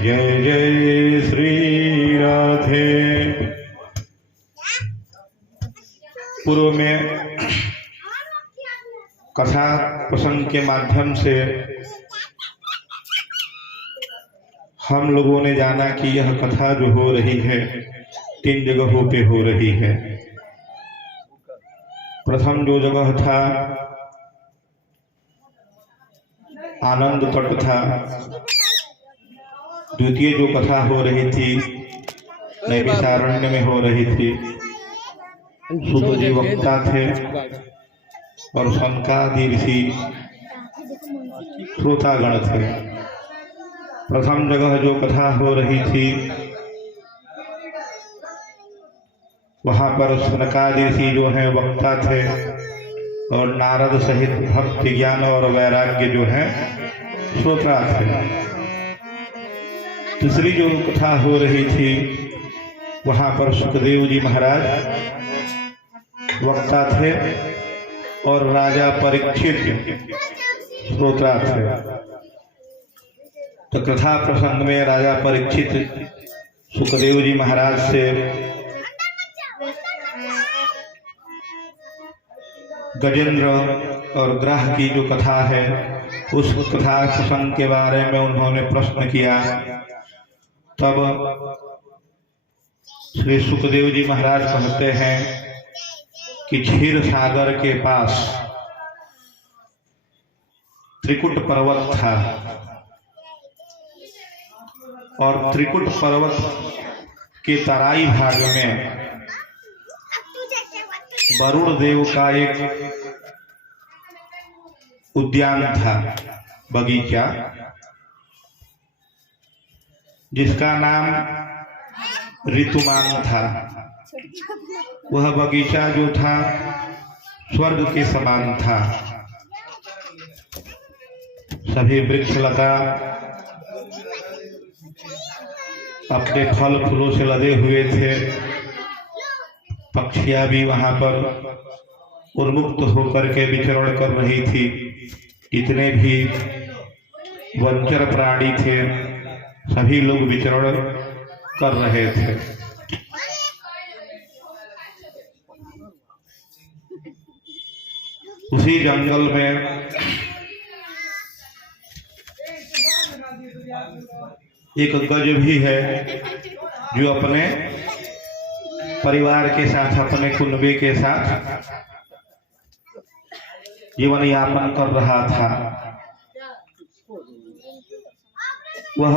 जय जय श्री राधे। पूर्व में कथा प्रसंग के माध्यम से हम लोगों ने जाना कि यह कथा जो हो रही है 3 जगहों पे हो रही है। प्रथम जो जगह था आनंद तट था। द्वितीय जो कथा हो रही थी नैमिषारण्य में हो रही थी। सुत जी वक्ता थे और सनकादि ऋषि श्रोतागण थे। प्रथम जगह जो कथा हो रही थी वहां पर सनकादि ऋषि जो है वक्ता थे और नारद सहित भक्ति ज्ञान और वैराग्य जो है श्रोता थे। दूसरी जो कथा हो रही थी वहां पर सुखदेव जी महाराज वक्ता थे और राजा परीक्षित श्रोता थे। तो कथा प्रसंग में राजा परीक्षित सुखदेव जी महाराज से गजेंद्र और ग्रह की जो कथा है उस कथा प्रसंग के बारे में उन्होंने प्रश्न किया। तब श्री सुखदेव जी महाराज कहते हैं कि क्षीर सागर के पास त्रिकुट पर्वत था और त्रिकुट पर्वत के तराई भाग में वरुण देव का एक उद्यान था, बगीचा, जिसका नाम ऋतुमान था। वह बगीचा जो था स्वर्ग के समान था। सभी वृक्ष लता अपने फल फूलों से लदे हुए थे। पक्षियां भी वहां पर उन्मुक्त होकर के विचरण कर रही थी। जितने भी वंचर प्राणी थे सभी लोग विचरण कर रहे थे। उसी जंगल में एक गज भी है जो अपने परिवार के साथ अपने कुनबे के साथ जीवन यापन कर रहा था। वह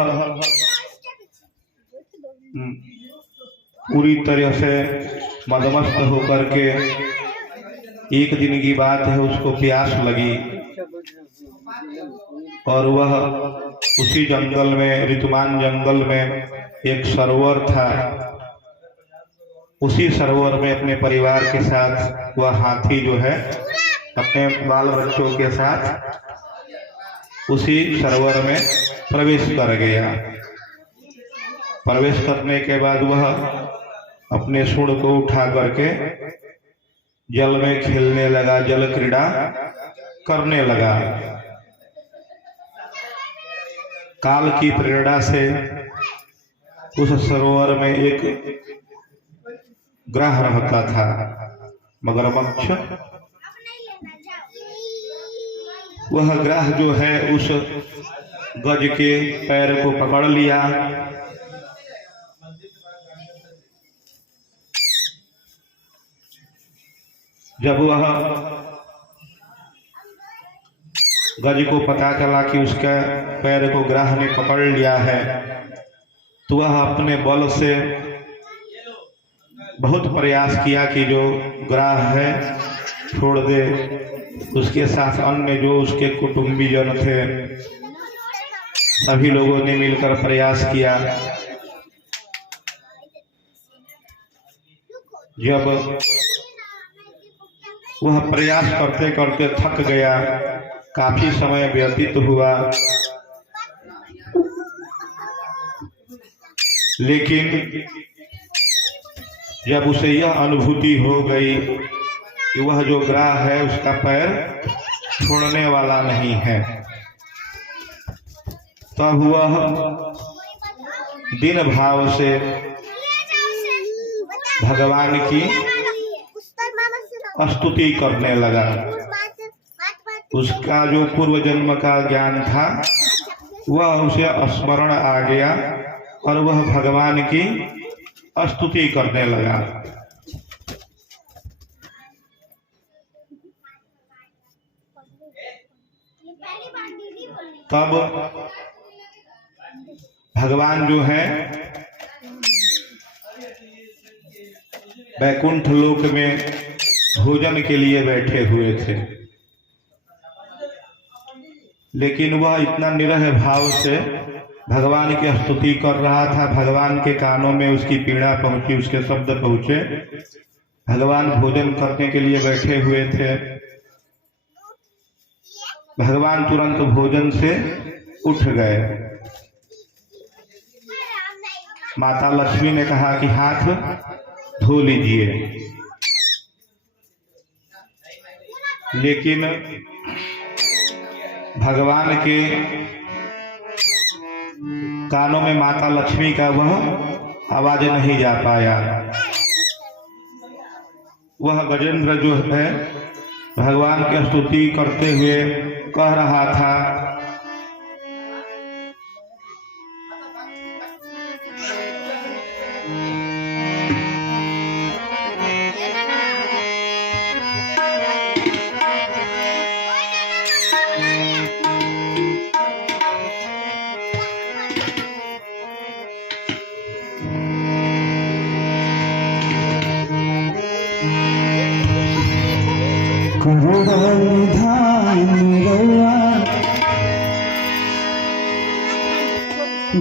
पूरी तरह से मदमस्त होकर के एक दिन की बात है उसको प्यास लगी और वह उसी जंगल में ऋतुमान जंगल में एक सरोवर था। उसी सरोवर में अपने परिवार के साथ वह हाथी जो है अपने बाल बच्चों के साथ उसी सरोवर में प्रवेश कर गया। प्रवेश करने के बाद वह अपने सूंड को उठा करके जल में खेलने लगा, जल क्रीड़ा करने लगा। काल की प्रेरणा से उस सरोवर में एक ग्रह रहता था, मगरमच्छ। वह ग्रह जो है उस गज के पैर को पकड़ लिया। जब वह गज को पता चला कि उसके पैर को ग्रह ने पकड़ लिया है तो वह अपने बल से बहुत प्रयास किया कि जो ग्रह है छोड़ दे। उसके साथ अन्य जो उसके कुटुंबीजन थे सभी लोगों ने मिलकर प्रयास किया। जब वह प्रयास करते करते थक गया, काफी समय व्यतीत हुआ, लेकिन जब उसे यह अनुभूति हो गई कि वह जो ग्रह है उसका पैर छोड़ने वाला नहीं है, तब वह दिन भाव से भगवान की स्तुति करने लगा। उसका जो पूर्व जन्म का ज्ञान था वह उसे स्मरण आ गया और वह भगवान की स्तुति करने लगा। तब भगवान जो है वैकुंठ लोक में भोजन के लिए बैठे हुए थे, लेकिन वह इतना निरह भाव से भगवान की स्तुति कर रहा था। भगवान के कानों में उसकी पीड़ा पहुंची, उसके शब्द पहुंचे। भगवान भोजन करने के लिए बैठे हुए थे। भगवान तुरंत भोजन से उठ गए। माता लक्ष्मी ने कहा कि हाथ धो लीजिए, लेकिन भगवान के कानों में माता लक्ष्मी का वह आवाज नहीं जा पाया। वह गजेंद्र जो है भगवान की स्तुति करते हुए कह रहा था,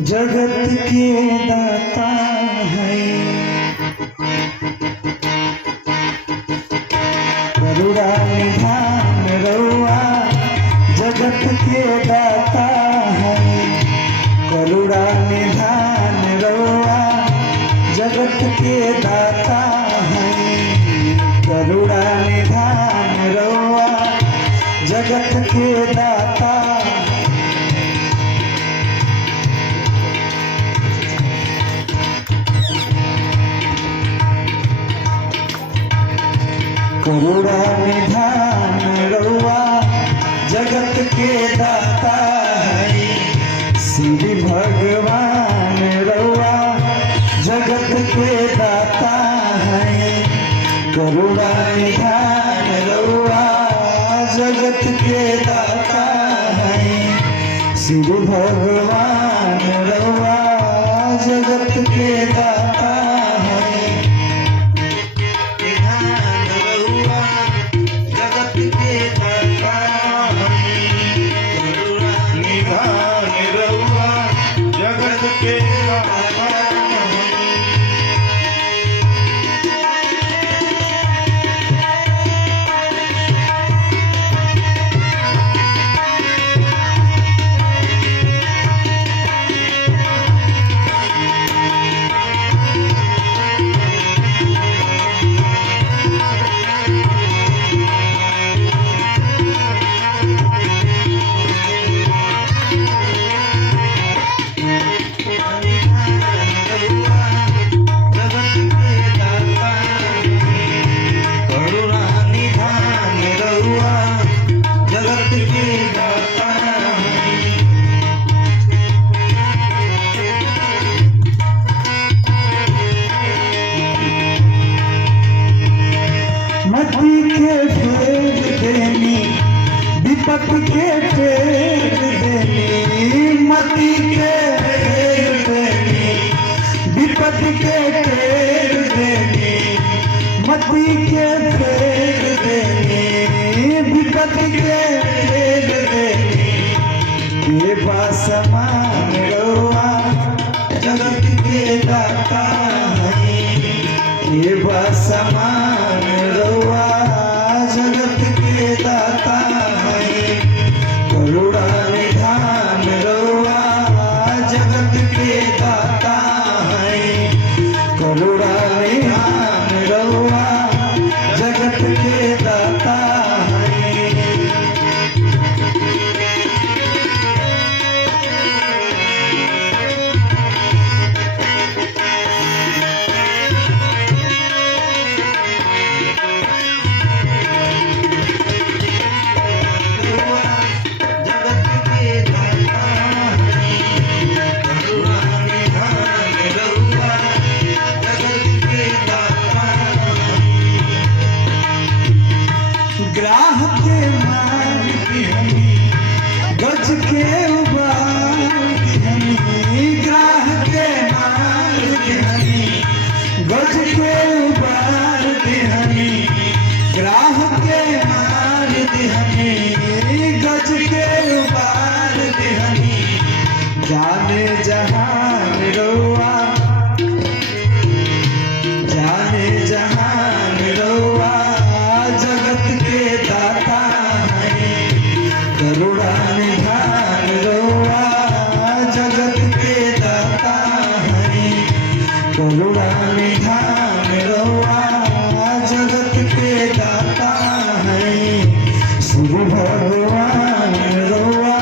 जगत के दाता है, करुणा निधान रउआ जगत के दाता है, करुणा निधान रउआ जगत के दाता है, करुणा निधान रउआ जगत के दाता। करुणा निधान रउआ जगत के दाता है, श्री भगवान रउआ जगत के दाता है, करुणा निधान रउआ जगत के दाता है, श्री भगवान रउआ जगत के दाता है। गज के उबार दिहनी ग्राह के मार दिहनी गज के उबार दिहनी जाने जहान रउआ जाने जहान रउआ जगत के दाता है करुणा निधान रउआ जगत के दाता है करुणा निधान रउआ जगत के दाता है श्री भगवान रउआ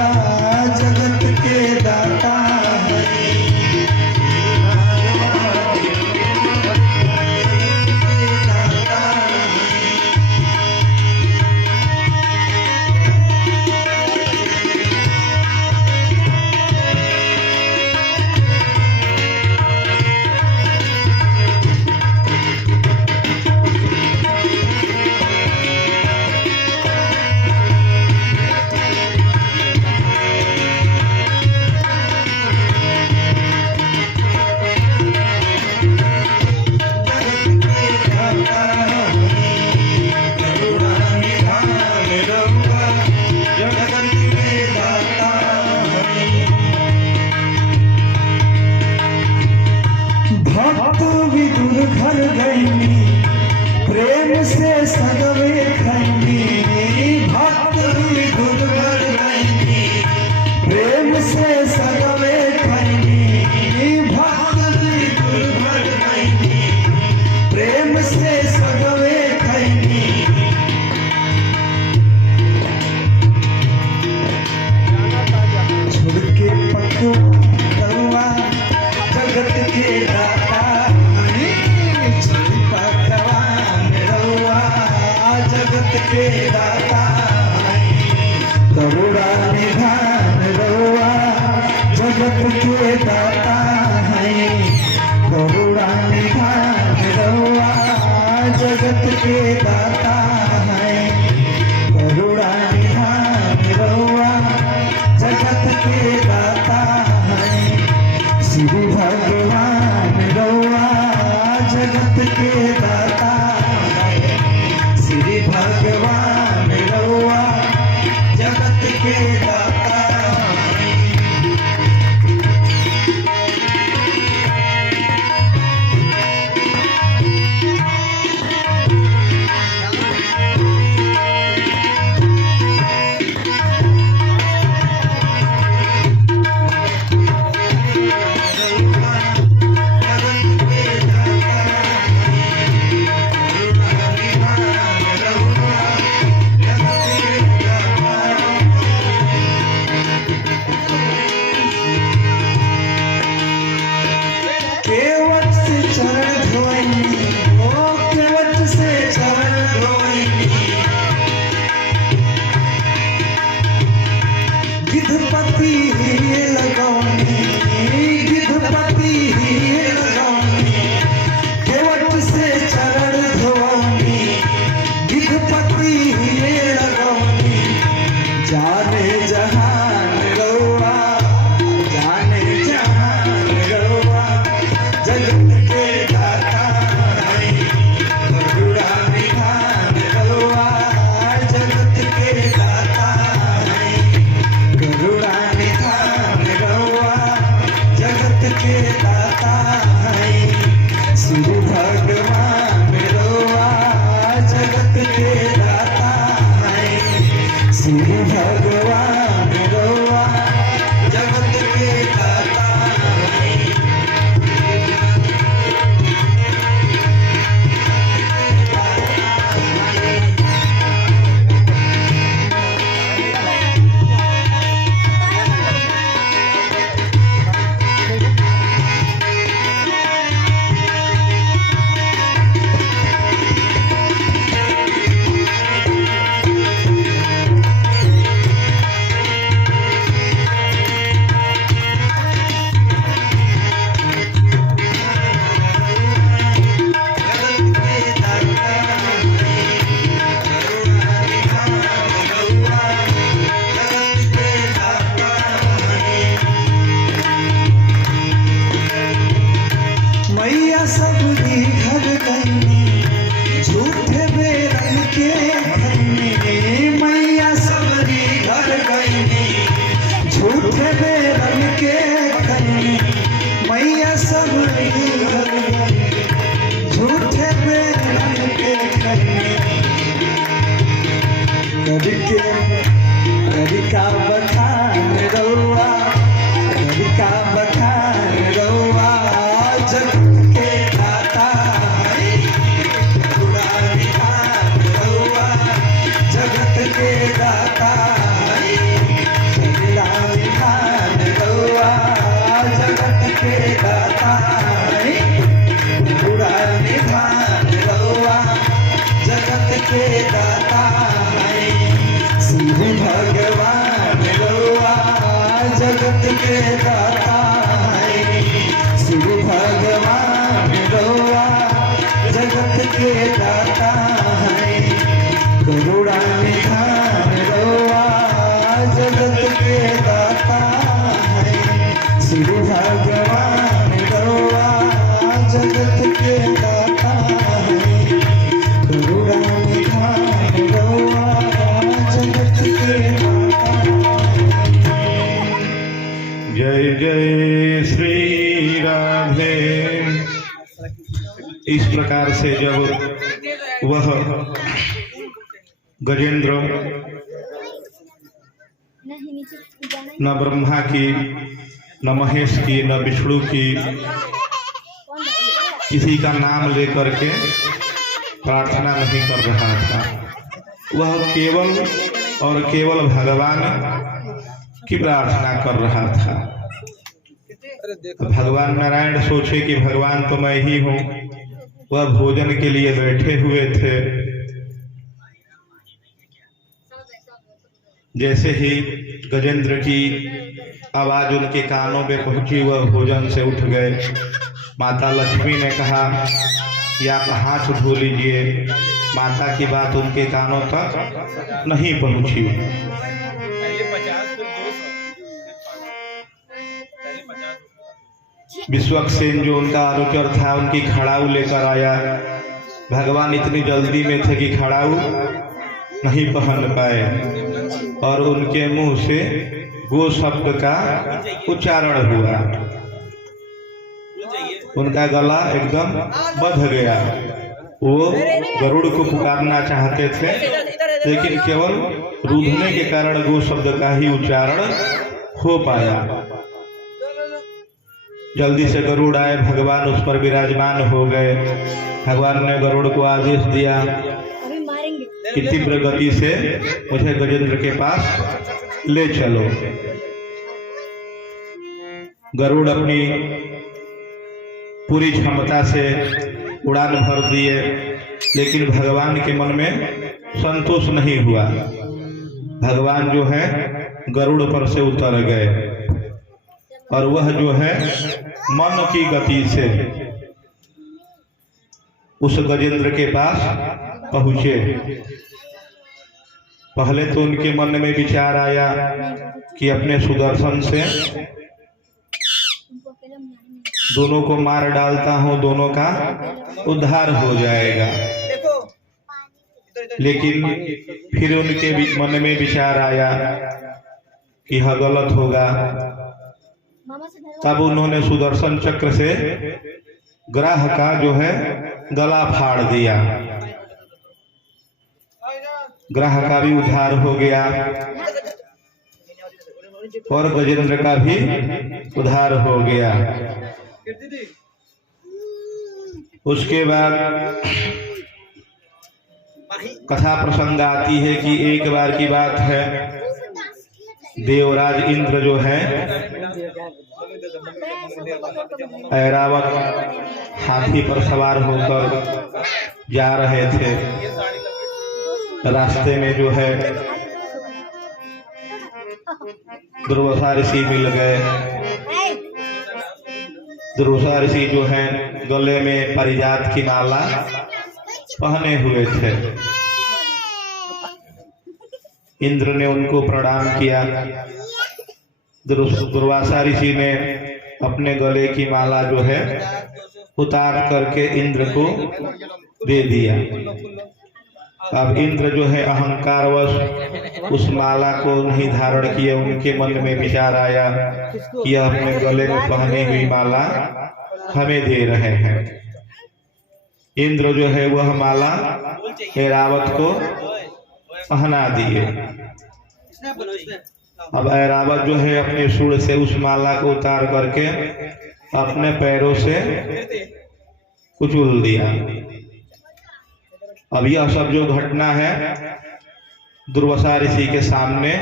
जगत के दाता है भक्त विदुर घर गईनी प्रेम से सगवे खैनी भक्त विदुर घर गईनी प्रेम से सगवे खैनी भक्त विदुर घर गईनी प्रेम से सगवे खैनी छोड़ के पकवा जगत के दाता जगत के दाता करुणा निधान रउआ जगत के दाता है करुणा निधान रउआ जगत के दाता है करुणा निधान रउआ जगत के दाता है श्री भगवान रउआ जगत के दाता है श्री भगवान रउआ जगत के दाता केवट से चरण धोई ओ केवट से चरण धोई गिद्धपति हिये लगौनी गिद्धपति हिये लगौनी केवट से चरण धोनी गिद्धपति हिये लगौनी जाने जहान रउआ जाने जहान रउआ जगत के दाता है करुणा निधान रउआ जगत के दाता है करुणा निधान रउआ जगत के दाता है श्री भगवान रउआ जगत के दाता है श्री भगवान रउआ जगत के दाता है सब झूठे प्रेम के करने का बखान रउआ का बखान रउआ जगत के दाता गुड़ा निधान रउआ जगत के दाता गुड़ा निधान रउआ जगत के दाता गुड़ा निधान रउआ जगत के दाता शिव भगवान रउआ जगत के दाता शिव भगवान रउआ जगत के दाता करुणा निधान रउआ जगत के दाता शिव भगवान रउआ जगत के दाता करुणा निधान रउआ जगत के दाता। जय जय श्री राधे। इस प्रकार से जब वह गजेंद्र न ब्रह्मा की न महेश की न विष्णु की किसी का नाम लेकर के प्रार्थना नहीं कर रहा था, वह केवल और केवल भगवान की प्रार्थना कर रहा था। भगवान नारायण सोचे कि भगवान तो मैं ही हूँ। वह भोजन के लिए बैठे हुए थे। जैसे ही गजेंद्र की आवाज उनके कानों में पहुंची, वह भोजन से उठ गए। माता लक्ष्मी ने कहा कि आप हाथ धो लीजिए। माता की बात उनके कानों तक नहीं पहुंची। विश्वक्सेन जो उनका अनुचर था, उनकी खड़ाऊ लेकर आया। भगवान इतनी जल्दी में थे कि खड़ाऊ नहीं पहन पाए और उनके मुंह से गो शब्द का उच्चारण हुआ। उनका गला एकदम बंध गया। वो गरुड़ को पुकारना चाहते थे, लेकिन केवल रूधने के कारण गो शब्द का ही उच्चारण हो पाया। जल्दी से गरुड़ आए, भगवान उस पर विराजमान हो गए। भगवान ने गरुड़ को आदेश दिया कि तीव्र गति से मुझे गजेंद्र के पास ले चलो। गरुड़ अपनी पूरी क्षमता से उड़ान भर दिए, लेकिन भगवान के मन में संतोष नहीं हुआ। भगवान जो है गरुड़ पर से उतर गए और वह जो है मन की गति से उस गजेंद्र के पास पहुंचे। पहले तो उनके मन में विचार आया कि अपने सुदर्शन से दोनों को मार डालता हूं, दोनों का उद्धार हो जाएगा। लेकिन फिर उनके मन में विचार आया कि यह गलत होगा। तब उन्होंने सुदर्शन चक्र से ग्राह का जो है गला फाड़ दिया। ग्राह का भी उद्धार हो गया और गजेंद्र का भी उद्धार हो गया। उसके बाद कथा प्रसंग आती है कि एक बार की बात है, देवराज इंद्र जो है ऐरावत हाथी पर सवार होकर जा रहे थे। रास्ते में जो है दुर्वासा ऋषि मिल गए। दुर्वासा ऋषि जो है गले में पारिजात की माला पहने हुए थे। इंद्र ने उनको प्रणाम किया। दुर्वासा ऋषि ने अपने गले की माला जो है उतार करके इंद्र को दे दिया। अब इंद्र जो है अहंकारवश उस माला को नहीं धारण किए। उनके मन में विचार आया कि यह अपने गले में पहनी हुई माला हमें दे रहे हैं। इंद्र जो है वह माला ऐरावत को पहना दिए। अब ऐरावत जो है अपने सूंड से उस माला को उतार करके अपने पैरों से कुचल दिया। अब यह सब जो घटना है दुर्वासा ऋषि के सामने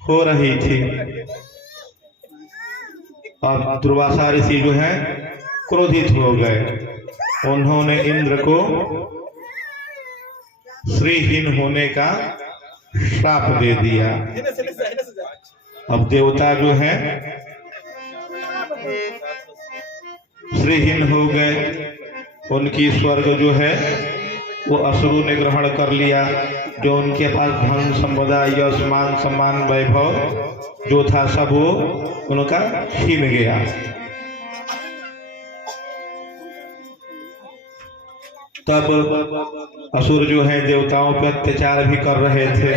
हो रही थी। अब दुर्वासा ऋषि जो है क्रोधित हो गए। उन्होंने इंद्र को श्रीहीन होने का श्राप दे दिया। अब देवता जो है श्रीहीन हो गए। उनकी स्वर्ग जो है वो असुरों ने ग्रहण कर लिया। जो उनके पास धन संपदा यश मान सम्मान वैभव जो था सब वो उनका छीन गया। तब असुर जो है देवताओं पर अत्याचार भी कर रहे थे।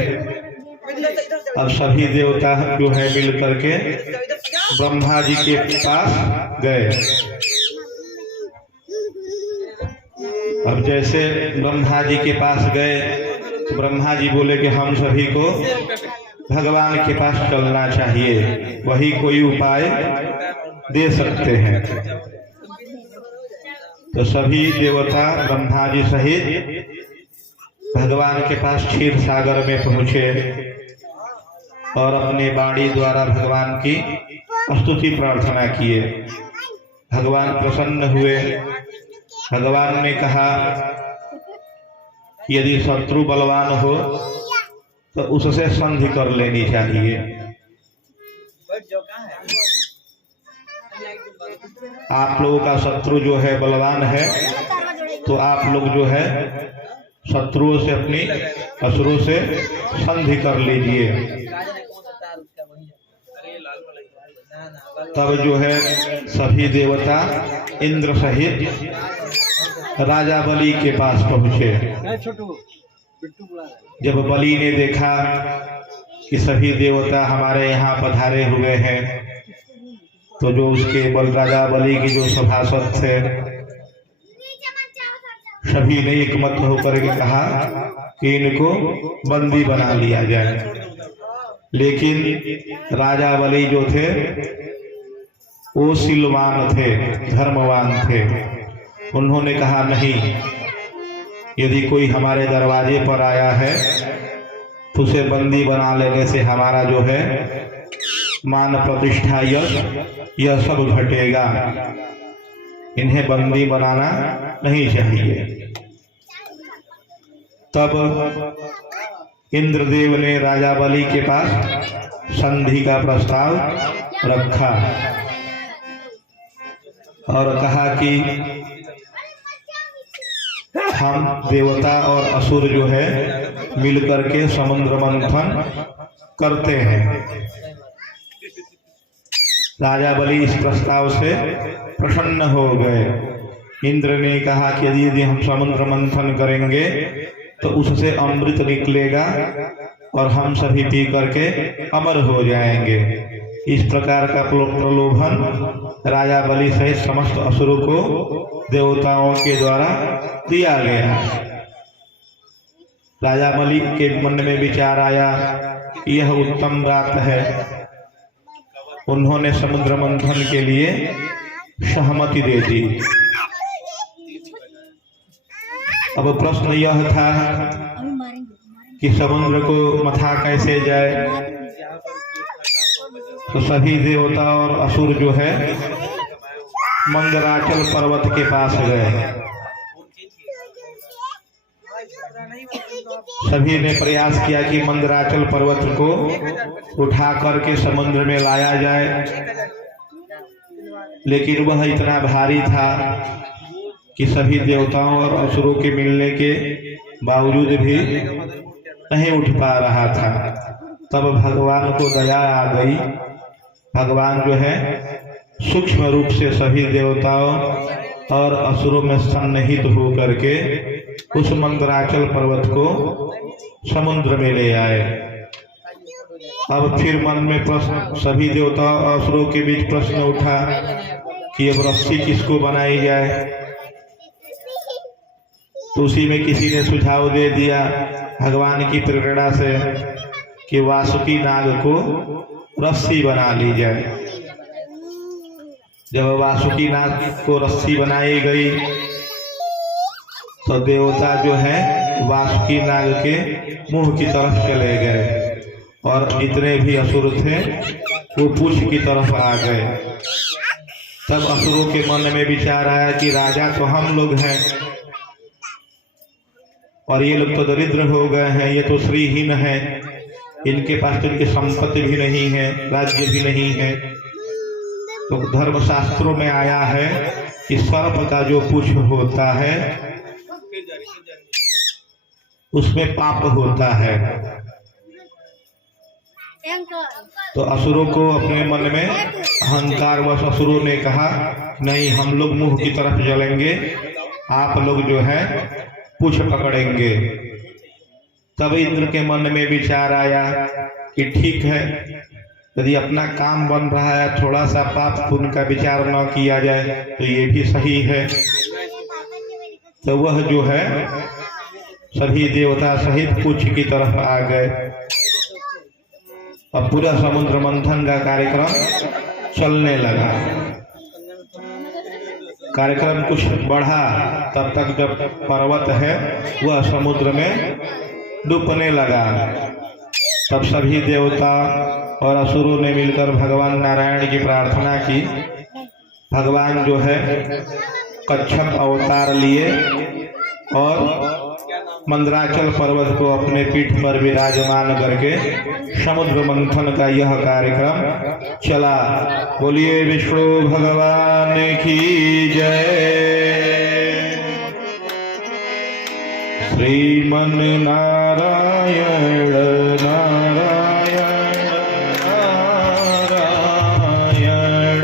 अब सभी देवता जो है मिल करके ब्रह्मा जी के पास गए। अब जैसे ब्रह्मा जी के पास गए तो ब्रह्मा जी बोले कि हम सभी को भगवान के पास चलना चाहिए, वही कोई उपाय दे सकते हैं। तो सभी देवता ब्रह्मा जी सहित भगवान के पास क्षीर सागर में पहुंचे और अपने वाणी द्वारा भगवान की स्तुति प्रार्थना किए। भगवान प्रसन्न हुए। भगवान ने कहा यदि शत्रु बलवान हो तो उससे संधि कर लेनी चाहिए। आप लोगों का शत्रु जो है बलवान है तो आप लोग जो है शत्रुओं से अपनी असुरों से संधि कर लीजिए। तब जो है सभी देवता इंद्र सहित राजा बलि के पास पहुंचे। जब बलि ने देखा कि सभी देवता हमारे यहाँ पधारे हुए हैं तो जो उसके राजा बलि के जो सभासद थे सभी ने एक मत होकर के कहा कि इनको बंदी बना लिया जाए। लेकिन राजा बलि जो थे वो शीलवान थे, धर्मवान थे। उन्होंने कहा नहीं, यदि कोई हमारे दरवाजे पर आया है तो उसे बंदी बना लेने से हमारा जो है मान प्रतिष्ठा यह सब घटेगा। इन्हें बंदी बनाना नहीं चाहिए। तब इंद्रदेव ने राजा बलि के पास संधि का प्रस्ताव रखा और कहा कि हम देवता और असुर जो है मिलकर के समुद्र मंथन करते हैं। राजा बलि इस प्रस्ताव से प्रसन्न हो गए। इंद्र ने कहा कि यदि हम समुद्र मंथन करेंगे तो उससे अमृत निकलेगा और हम सभी पी करके अमर हो जाएंगे। इस प्रकार का प्रलोभन राजा बलि सहित समस्त असुरों को देवताओं के द्वारा दिया गया। राजा बलि के मन में विचार आया यह उत्तम बात है। उन्होंने समुद्र मंथन के लिए सहमति दे दी। अब प्रश्न यह था कि समुद्र को मथा कैसे जाए। तो सभी देवता और असुर जो है मंदराचल पर्वत के पास गए। सभी ने प्रयास किया कि मंदराचल पर्वत को उठा करके समुद्र में लाया जाए, लेकिन वह इतना भारी था कि सभी देवताओं और असुरों के मिलने के बावजूद भी नहीं उठ पा रहा था। तब भगवान को दया आ गई। भगवान जो है सूक्ष्म रूप से सभी देवताओं और असुरों में सन्निहित हो करके उस मंदराचल पर्वत को समुद्र में ले आए। अब फिर मन में प्रश्न, सभी देवताओं और असुरों के बीच प्रश्न उठा कि अब रस्सी किसको बनाई जाए। तो उसी में किसी ने सुझाव दे दिया भगवान की प्रेरणा से कि वासुकी नाग को रस्सी बना ली जाए। जब वासुकी नाग को रस्सी बनाई गई तो देवता जो है वासुकी नाग के मुंह की तरफ चले गए और जितने भी असुर थे वो पूंछ की तरफ आ गए। तब असुरों के मन में विचार आया कि राजा तो हम लोग हैं और ये लोग तो दरिद्र हो गए हैं, ये तो श्रीहीन है, इनके पास तो इनकी संपत्ति भी नहीं है, राज्य भी नहीं है। तो धर्मशास्त्रों में आया है कि सर्प का जो पूंछ होता है उसमें पाप होता है। तो असुरों को अपने मन में अहंकार वश असुरों ने कहा नहीं, हम लोग मुंह की तरफ चलेंगे, आप लोग जो है पूंछ पकड़ेंगे। तब इंद्र के मन में विचार आया कि ठीक है, यदि अपना काम बन रहा है, थोड़ा सा पाप पुण्य का विचार न किया जाए तो ये भी सही है। तो वह जो है सभी देवता सहित पूंछ की तरफ आ गए। अब पूरा समुद्र मंथन का कार्यक्रम चलने लगा। कार्यक्रम कुछ बढ़ा, तब तक जब पर्वत है वह समुद्र में डूबने लगा। तब सभी देवता और असुरों ने मिलकर भगवान नारायण की प्रार्थना की। भगवान जो है कच्छप अवतार लिए और मंदराचल पर्वत को अपने पीठ पर विराजमान करके समुद्र मंथन का यह कार्यक्रम चला। बोलिए विष्णु भगवान की जय। श्रीमन नारायण नारायण नारायण,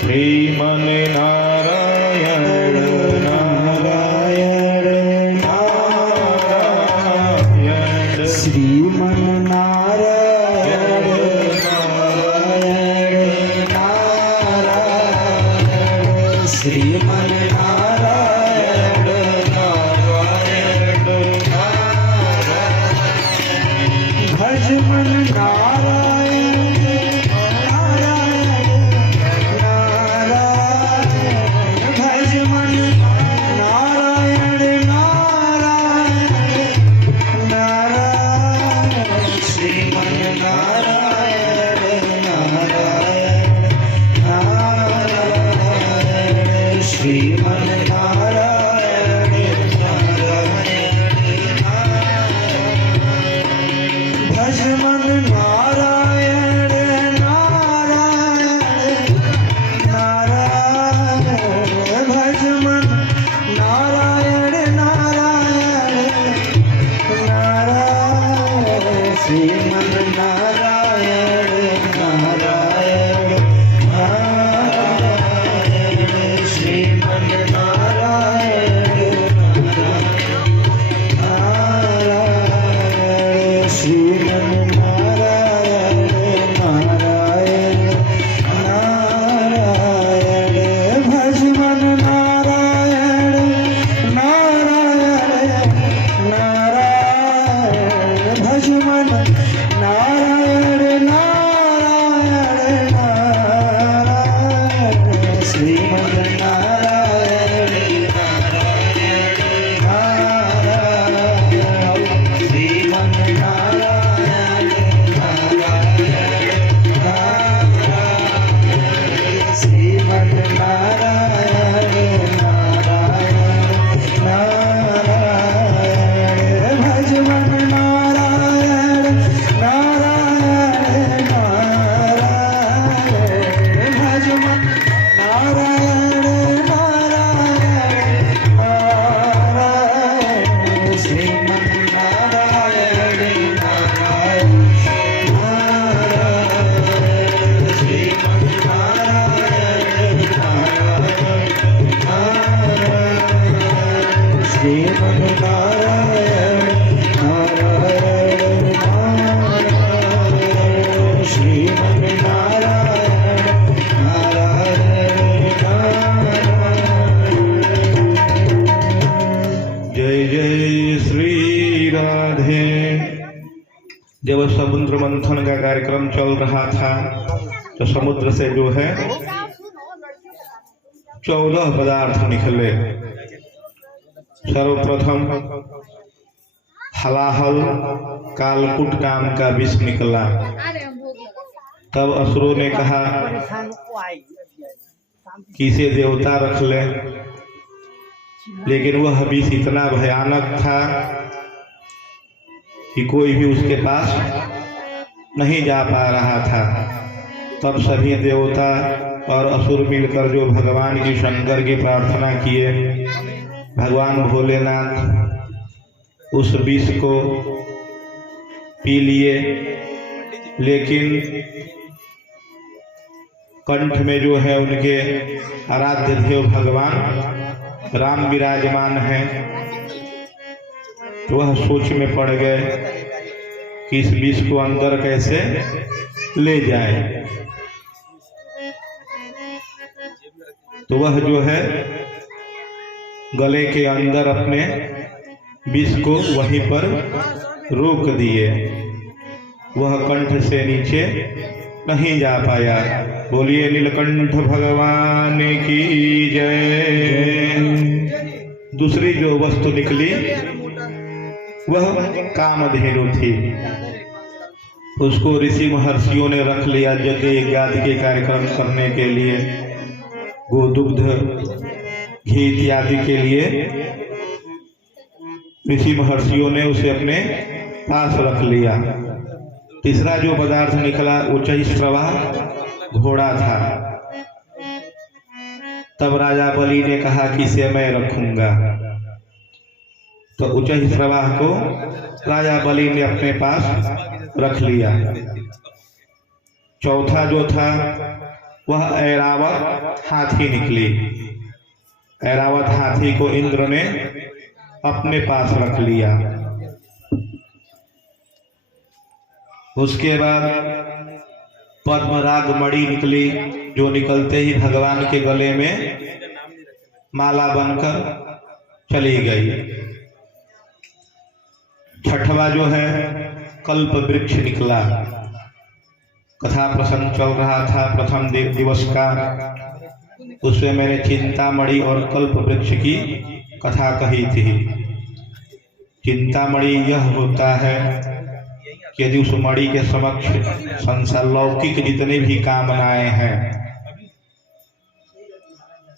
श्रीमन नारायण नारायण नारायण, श्रीमन नारायण नारायण नारायण, श्रीमन नारायण नारायण नारायण, भज मन नारायण नारायण नारायण, भज मन नारायण नारायण नारायण, श्रीमन नारायण नारायण नारायण, श्रीमन नारायण नारायण नारायण, भज मन नारायण नारायण नारायण, भज मन नारायण नारायण नारायण, श्रीमन नारायण नारायण नारायण, श्रीमन नारायण नारायण, श्रीमन नारायण नारायण नारायण, भज मन नारायण नारायण नारायण, भज मन नारायण नारायण नारायण, श्रीमन नारायण नारायण नारायण, श्रीमन नारायण नारायण नारायण, श्रीमन नारायण नारायण नारायण, भज मन नारायण नारायण नारायण, भज मन नारायण नारायण नारायण, श्रीमन नारायण नारायण नारायण, श्रीमन नारायण नारायण, श्रीमन नारायण नारायण नारायण, श्रीमन नारायण नारायण नारायण, जब समुद्र मंथन का कार्यक्रम चल रहा था तो समुद्र से जो है 14 पदार्थ निकले। सर्वप्रथम हलाहल कालकूट नाम का विष निकला। तब असुरों ने कहा कि इसे देवता रख ले, लेकिन वह विष इतना भयानक था कि कोई भी उसके पास नहीं जा पा रहा था। तब सभी देवता और असुर मिलकर जो भगवान की शंकर की प्रार्थना किए, भगवान भोलेनाथ उस विष को पी लिए, लेकिन कंठ में जो है उनके आराध्य देव भगवान राम विराजमान हैं। तो वह सोच में पड़ गए कि इस विष को अंदर कैसे ले जाए। तो वह जो है गले के अंदर अपने विष को वहीं पर रोक दिए। वह कंठ से नीचे नहीं जा पाया। बोलिए नीलकंठ भगवान की जय। दूसरी जो वस्तु निकली वह कामधेनु थी। उसको ऋषि महर्षियों ने रख लिया यज्ञ यज्ञादि के कार्यक्रम करने के लिए, गोदुग्ध घी इत्यादि के लिए ऋषि महर्षियों ने उसे अपने पास रख लिया। तीसरा जो पदार्थ निकला उच्चैःश्रवा घोड़ा था। तब राजा बलि ने कहा कि इसे मैं रखूंगा। तो उच्चैःश्रवा को राजा बलि ने अपने पास रख लिया। चौथा जो था वह ऐरावत हाथी निकली। ऐरावत हाथी को इंद्र ने अपने पास रख लिया। उसके बाद पद्मराग मणि निकली, जो निकलते ही भगवान के गले में माला बनकर चली गई। छठवा जो है कल्प वृक्ष निकला। कथा प्रसंग चल रहा था प्रथम दिवस का, उसमें मैंने चिंतामणि और कल्प वृक्ष की कथा कही थी। चिंतामणि यह होता है कि यदि उस मणि के समक्ष संसार लौकिक जितने भी कामनाएं हैं,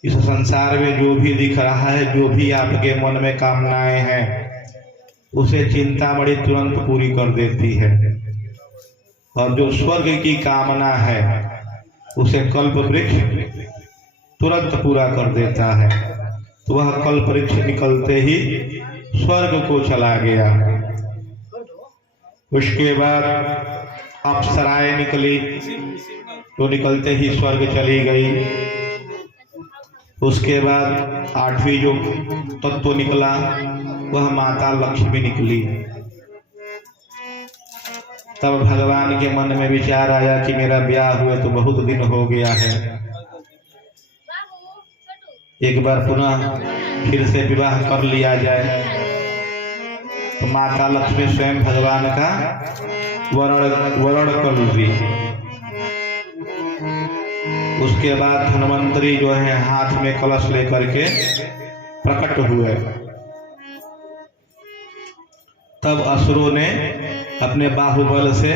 इस संसार में जो भी दिख रहा है, जो भी आपके मन में कामनाएं हैं, उसे चिंतामणि तुरंत पूरी कर देती है। और जो स्वर्ग की कामना है उसे कल्प वृक्ष तुरंत पूरा कर देता है। तो वह कल्प वृक्ष निकलते ही स्वर्ग को चला गया। उसके बाद अप्सराएं निकली, तो निकलते ही स्वर्ग चली गई। उसके बाद आठवीं जो तत्व निकला वह माता लक्ष्मी निकली। तब भगवान के मन में विचार आया कि मेरा ब्याह हुए तो बहुत दिन हो गया है, एक बार पुनः फिर से विवाह कर लिया जाए। तो माता लक्ष्मी स्वयं भगवान का वरण कर ली। उसके बाद धन्वंतरी जो है हाथ में कलश लेकर के प्रकट हुए। तब असुरों ने अपने बाहुबल से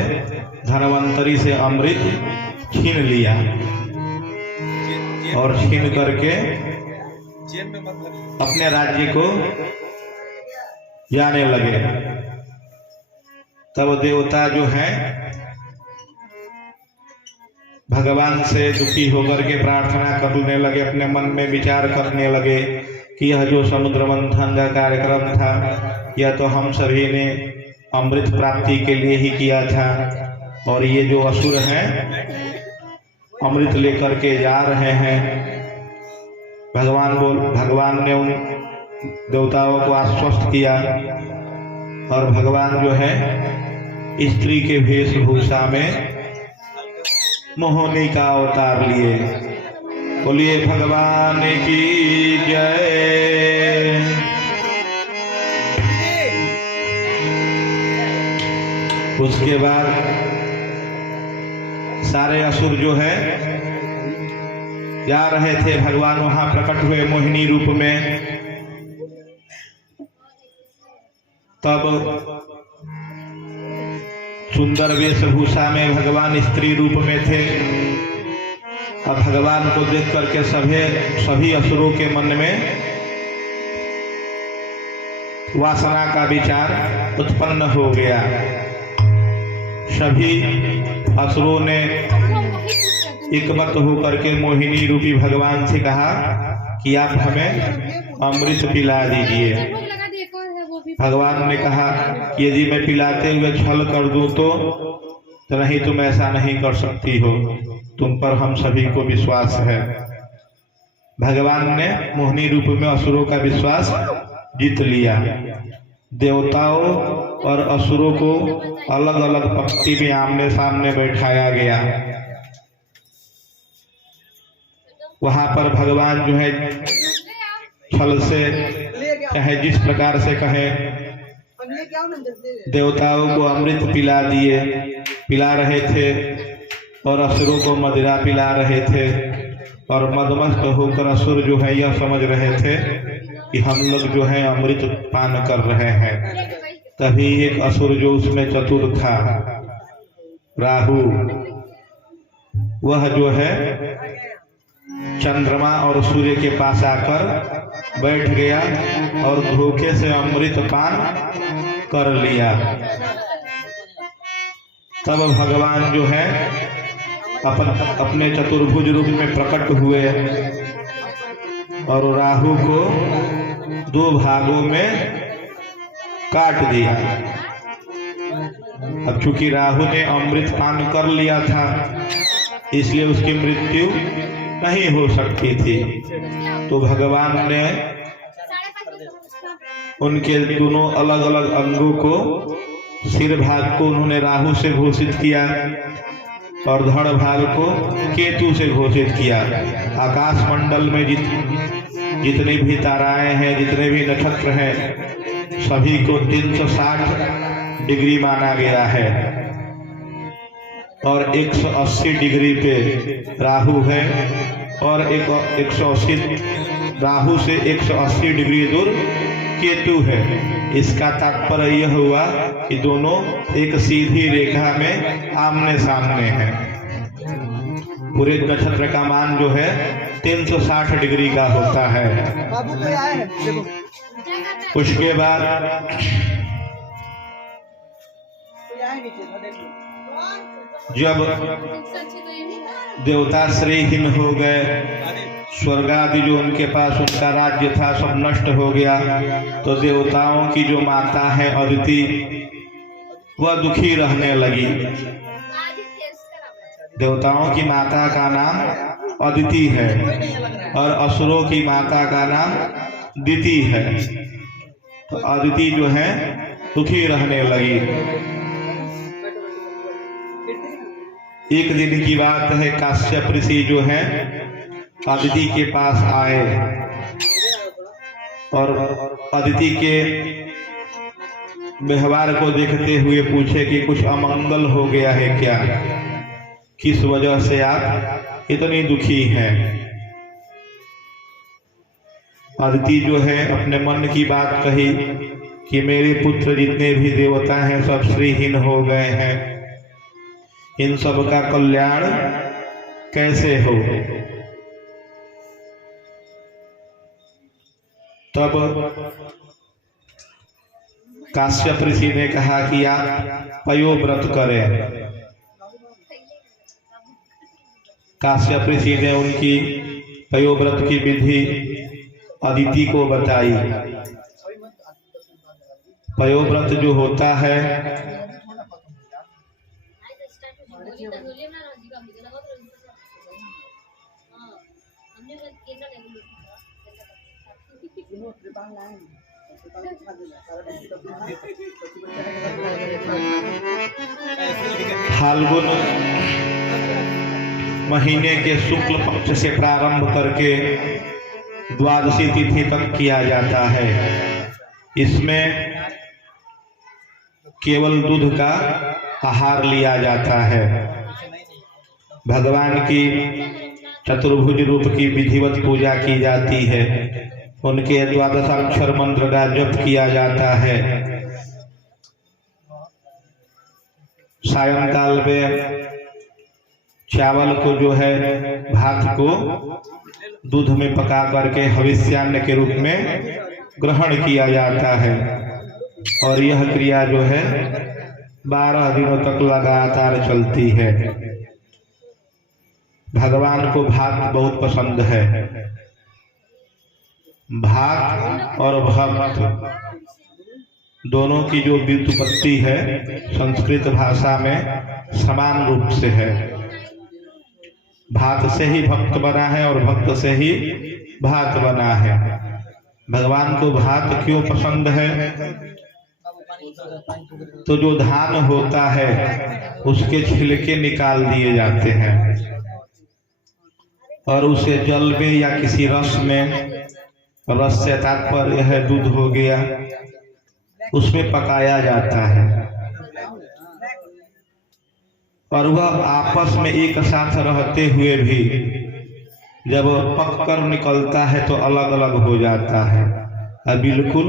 धन्वंतरी से अमृत छीन लिया और छीन करके अपने राज्य को जाने लगे। तब देवता जो हैं भगवान से दुखी होकर के प्रार्थना करने लगे, अपने मन में विचार करने लगे कि यह जो समुद्र मंथन का कार्यक्रम था यह तो हम सभी ने अमृत प्राप्ति के लिए ही किया था, और ये जो असुर हैं अमृत लेकर के जा रहे हैं। भगवान ने उन देवताओं को आश्वस्त किया और भगवान जो है स्त्री के वेशभूषा में मोहिनी का अवतार लिए। बोलिए भगवान की जय। उस उसके बाद सारे असुर जो है जा रहे थे, भगवान वहां प्रकट हुए मोहिनी रूप में। तब सुंदर वेशभूषा में भगवान स्त्री रूप में थे और भगवान को देख करके सभी असुरों के मन में वासना का विचार उत्पन्न हो गया। सभी असुरों ने एकमत होकर के मोहिनी रूपी भगवान से कहा कि आप हमें अमृत पिला दीजिए। भगवान ने कहा कि यदि मैं पिलाते हुए छल कर दूं तो नहीं, तुम ऐसा नहीं कर सकती हो, तुम पर हम सभी को विश्वास है। भगवान ने मोहिनी रूप में असुरों का विश्वास जीत लिया। देवताओं और असुरों को अलग अलग पंक्ति में आमने सामने बैठाया गया। वहां पर भगवान जो है छल से चाहे जिस प्रकार से कहे देवताओं को अमृत पिला रहे थे और असुरों को मदिरा पिला रहे थे। और मदमस्त होकर असुर जो है यह समझ रहे थे कि हम लोग जो है अमृत पान कर रहे हैं। तभी एक असुर जो उसमें चतुर था, राहु, वह जो है चंद्रमा और सूर्य के पास आकर बैठ गया और धोखे से अमृत पान कर लिया। तब भगवान जो है अपने चतुर्भुज रूप में प्रकट हुए और राहु को 2 भागों में काट दिया। अब चूंकि राहु ने अमृत पान कर लिया था इसलिए उसकी मृत्यु नहीं हो सकती थी। तो भगवान ने उनके दोनों अलग अलग अंगों को, सिर भाग को उन्होंने राहु से घोषित किया और धड़ भाग को केतु से घोषित किया। आकाश मंडल में जितने भी ताराएं हैं, जितने भी नक्षत्र हैं, सभी को 360 डिग्री माना गया है और 180 डिग्री पे राहु है और 180 राहु से 180 डिग्री दूर केतु है। इसका तात्पर्य यह हुआ कि दोनों एक सीधी रेखा में आमने सामने हैं। पूरे नक्षत्र का मान जो है 360 डिग्री का होता है। उसके बाद जब देवता श्रेयहीन हो गए, स्वर्ग आदि जो उनके पास उनका राज्य था सब नष्ट हो गया, तो देवताओं की जो माता है अदिति, वह दुखी रहने लगी। देवताओं की माता का नाम अदिति है और असुरों की माता का नाम दिति है। तो अदिति जो है दुखी रहने लगी। एक दिन की बात है, काश्यप ऋषि जो है अदिति के पास आए और अदिति के व्यवहार को देखते हुए पूछे कि कुछ अमंगल हो गया है क्या, किस वजह से आप इतनी दुखी हैं। अदिति जो है अपने मन की बात कही कि मेरे पुत्र जितने भी देवता हैं सब श्रीहीन हो गए हैं, इन सब का कल्याण कैसे हो। तब काश्यप ऋषि ने कहा कि आप पयोव्रत करें। काश्यप ऋषि ने उनकी पयोव्रत की विधि अदिति को बताई। पयोव्रत जो होता है फाल्गुन महीने के शुक्ल पक्ष से प्रारंभ करके द्वादशी तिथि तक किया जाता है। इसमें केवल दूध का आहार लिया जाता है। भगवान की चतुर्भुज रूप की विधिवत पूजा की जाती है। उनके द्वादशाक्षर मंत्र का जप किया जाता है। सायंकाल में चावल को जो है भात को दूध में पका करके हविष्यान्न के रूप में ग्रहण किया जाता है और यह क्रिया जो है 12 दिनों तक लगातार चलती है। भगवान को भात बहुत पसंद है। भात और भक्त दोनों की जो व्युत्पत्ति है संस्कृत भाषा में समान रूप से है। भात से ही भक्त बना है और भक्त से ही भात बना है। भगवान को भात क्यों पसंद है? तो जो धान होता है उसके छिलके निकाल दिए जाते हैं और उसे जल में या किसी रस में, रस से तात्पर्य है दूध हो गया, उसमें पकाया जाता है और वह आपस में एक साथ रहते हुए भी जब पक कर निकलता है तो अलग अलग हो जाता है और बिल्कुल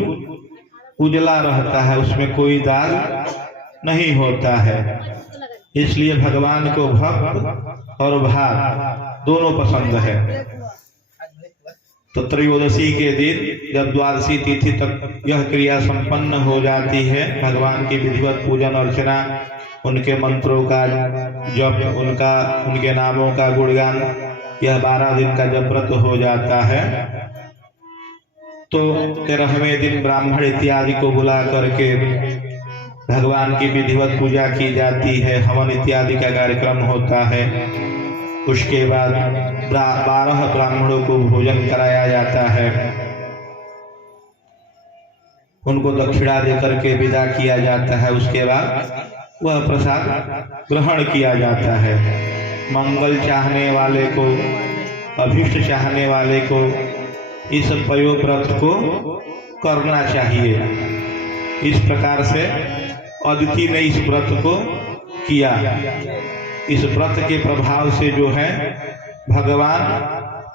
उजला रहता है, उसमें कोई दाग नहीं होता है। इसलिए भगवान को भक्त और भात दोनों पसंद है। तो त्रयोदशी के दिन जब द्वादशी तिथि तक यह क्रिया संपन्न हो जाती है, भगवान की विधिवत पूजन अर्चना, उनके मंत्रों का जप, उनके नामों का गुणगान, यह 12 दिन का जब व्रत हो जाता है तो 13वें दिन ब्राह्मण इत्यादि को बुला करके भगवान की विधिवत पूजा की जाती है। हवन इत्यादि का कार्यक्रम होता है। उसके बाद 12 ब्राह्मणों को भोजन कराया जाता है। उनको दक्षिणा देकर के विदा किया जाता है। उसके बाद वह प्रसाद ग्रहण किया जाता है। मंगल चाहने वाले को, अभीष्ट चाहने वाले को इस पयोव्रत को करना चाहिए। इस प्रकार से अदिति ने इस व्रत को किया। इस व्रत के प्रभाव से जो है भगवान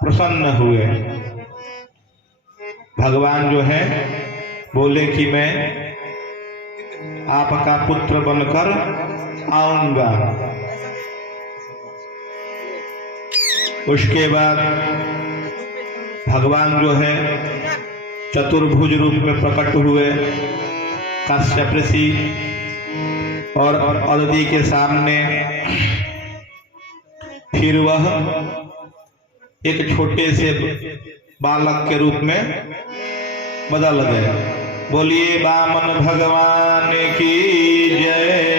प्रसन्न हुए। भगवान जो है बोले कि मैं आपका पुत्र बनकर आऊंगा। उसके बाद भगवान जो है चतुर्भुज रूप में प्रकट हुए। काश्यप ऋषि और अदिति के सामने फिर वह एक छोटे से बालक के रूप में बदल गए। बोलिए वामन भगवान की जय।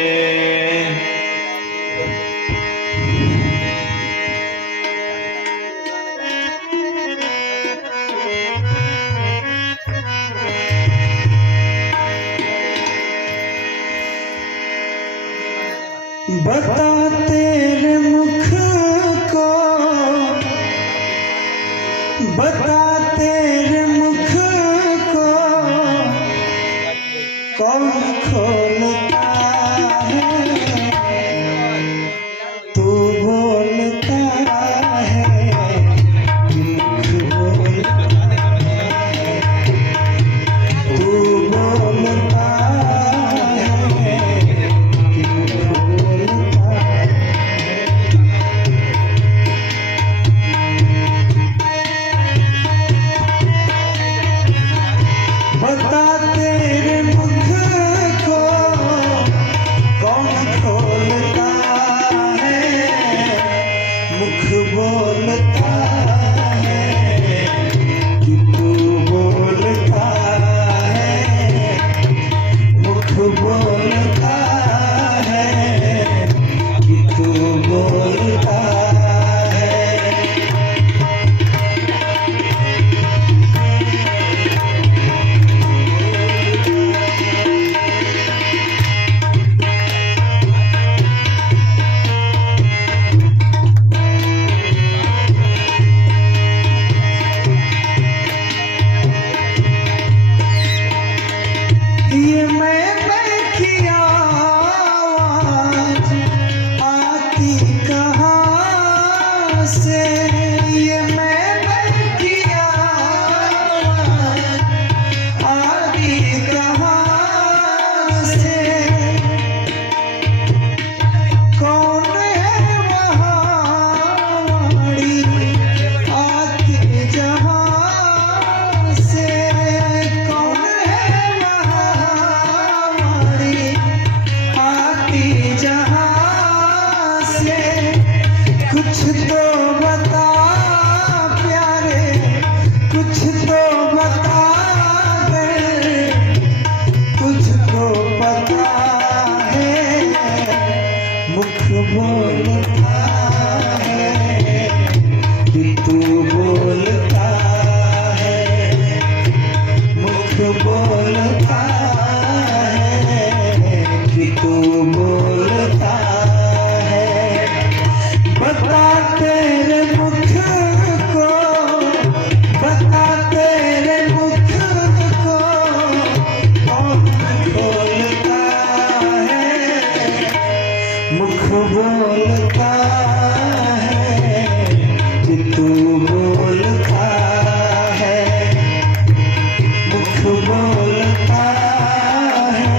बता तेरे मुख को, बता तेरे मुख को कौन खोलता बोलता है कि तू बोलता है। बता तेरे मुख को, बता तेरे मुख को कौन खोलता है। मुख बोलता है कि तू बोलता है। मुख बोलता है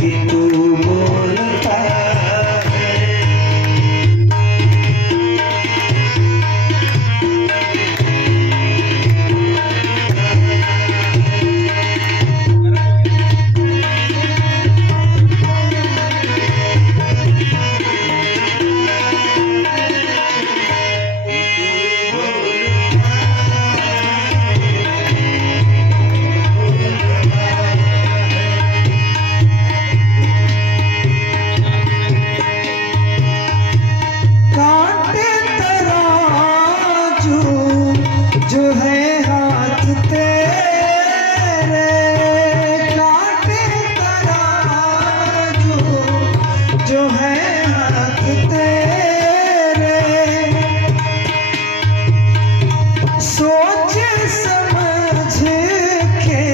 कि तू बोलता है। कांटे तराजू जो है हाथ तेरे, कांटे तराजू जो है हाथ तेरे। सोच समझ के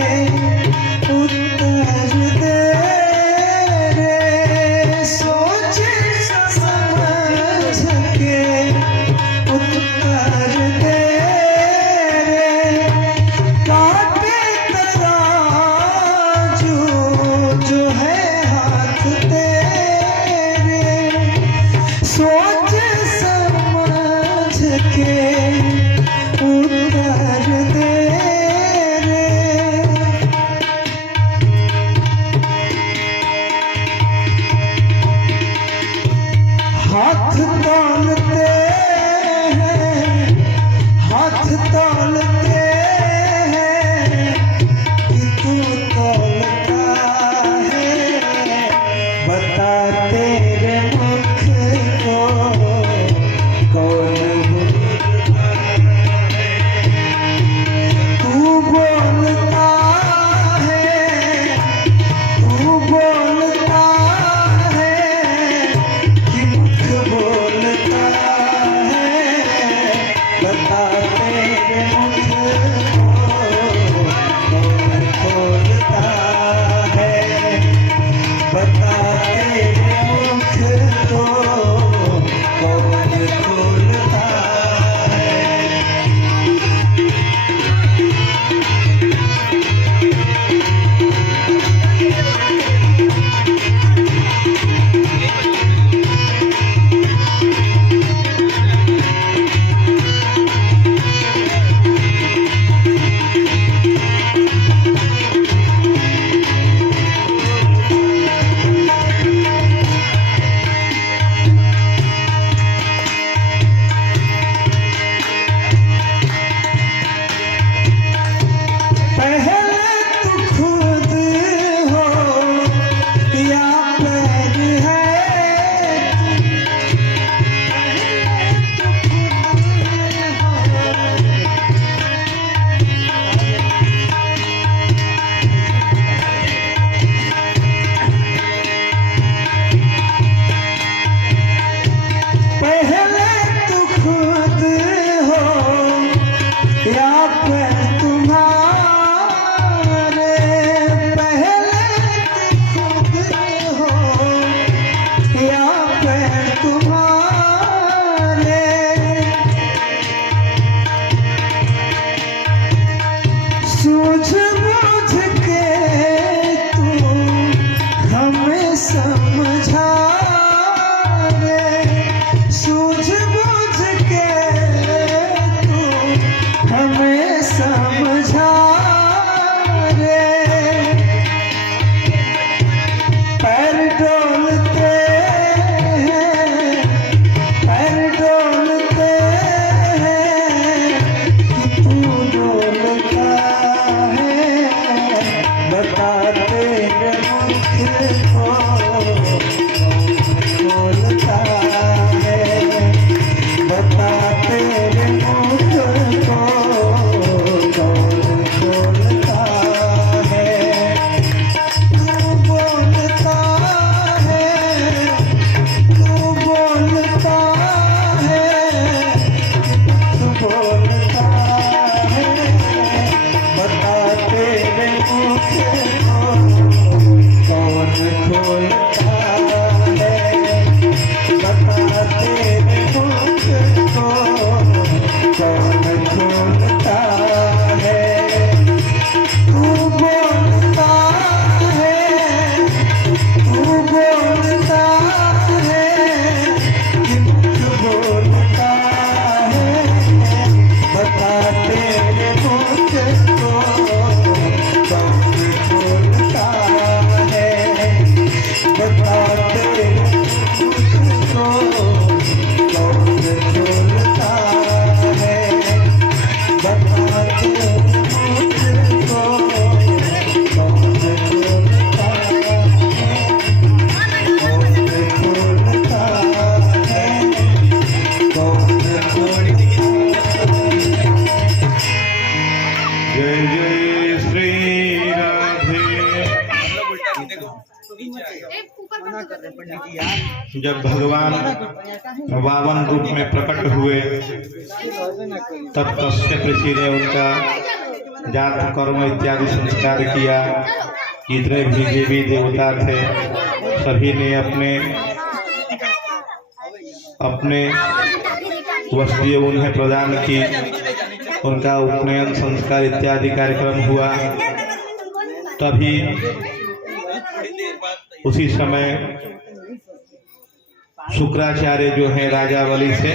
उत्तर दे रे। सोच समझ के उत्तर दे रे। कांटे तराजू जो है हाथ तेरे। सोच समझ के उत्तर दे रे। हाथ तौलते हैं, हाथ तौलते हैं कि तू तौलता है। बता तेरे मुख को कौन बोलता है। तू बोलता है, तू बोलता है कि मुख बोलता है। बता तेरे मुख को कौन खोलता है। बता तेरे मुख को कौन खोलता है। पहले तू खुद हो या पैर है। पहले तू खुद हो या पैर तुम्हारे। पहले तू खुद हो या पैर तुम्हारे। सूझ बूझ के तू हमें समझा रे। सूझ बूझ के तू हमें समझा रे। पैर डोलते हैं, पैर डोलते हैं कि तू डोलता है। बता तेरे मुख को खोलता है। बता तेरे मुख को कौन जय जय श्री राधे। जब भगवान वामन रूप में प्रकट हुए तब कश्यप ऋषि ने उनका जात कर्म इत्यादि संस्कार किया। जितने भी देवी देवता थे सभी ने अपने अपने वस्तुएं उन्हें प्रदान की। उनका उपनयन संस्कार इत्यादि कार्यक्रम हुआ। तभी उसी समय शुक्राचार्य जो है राजा बलि से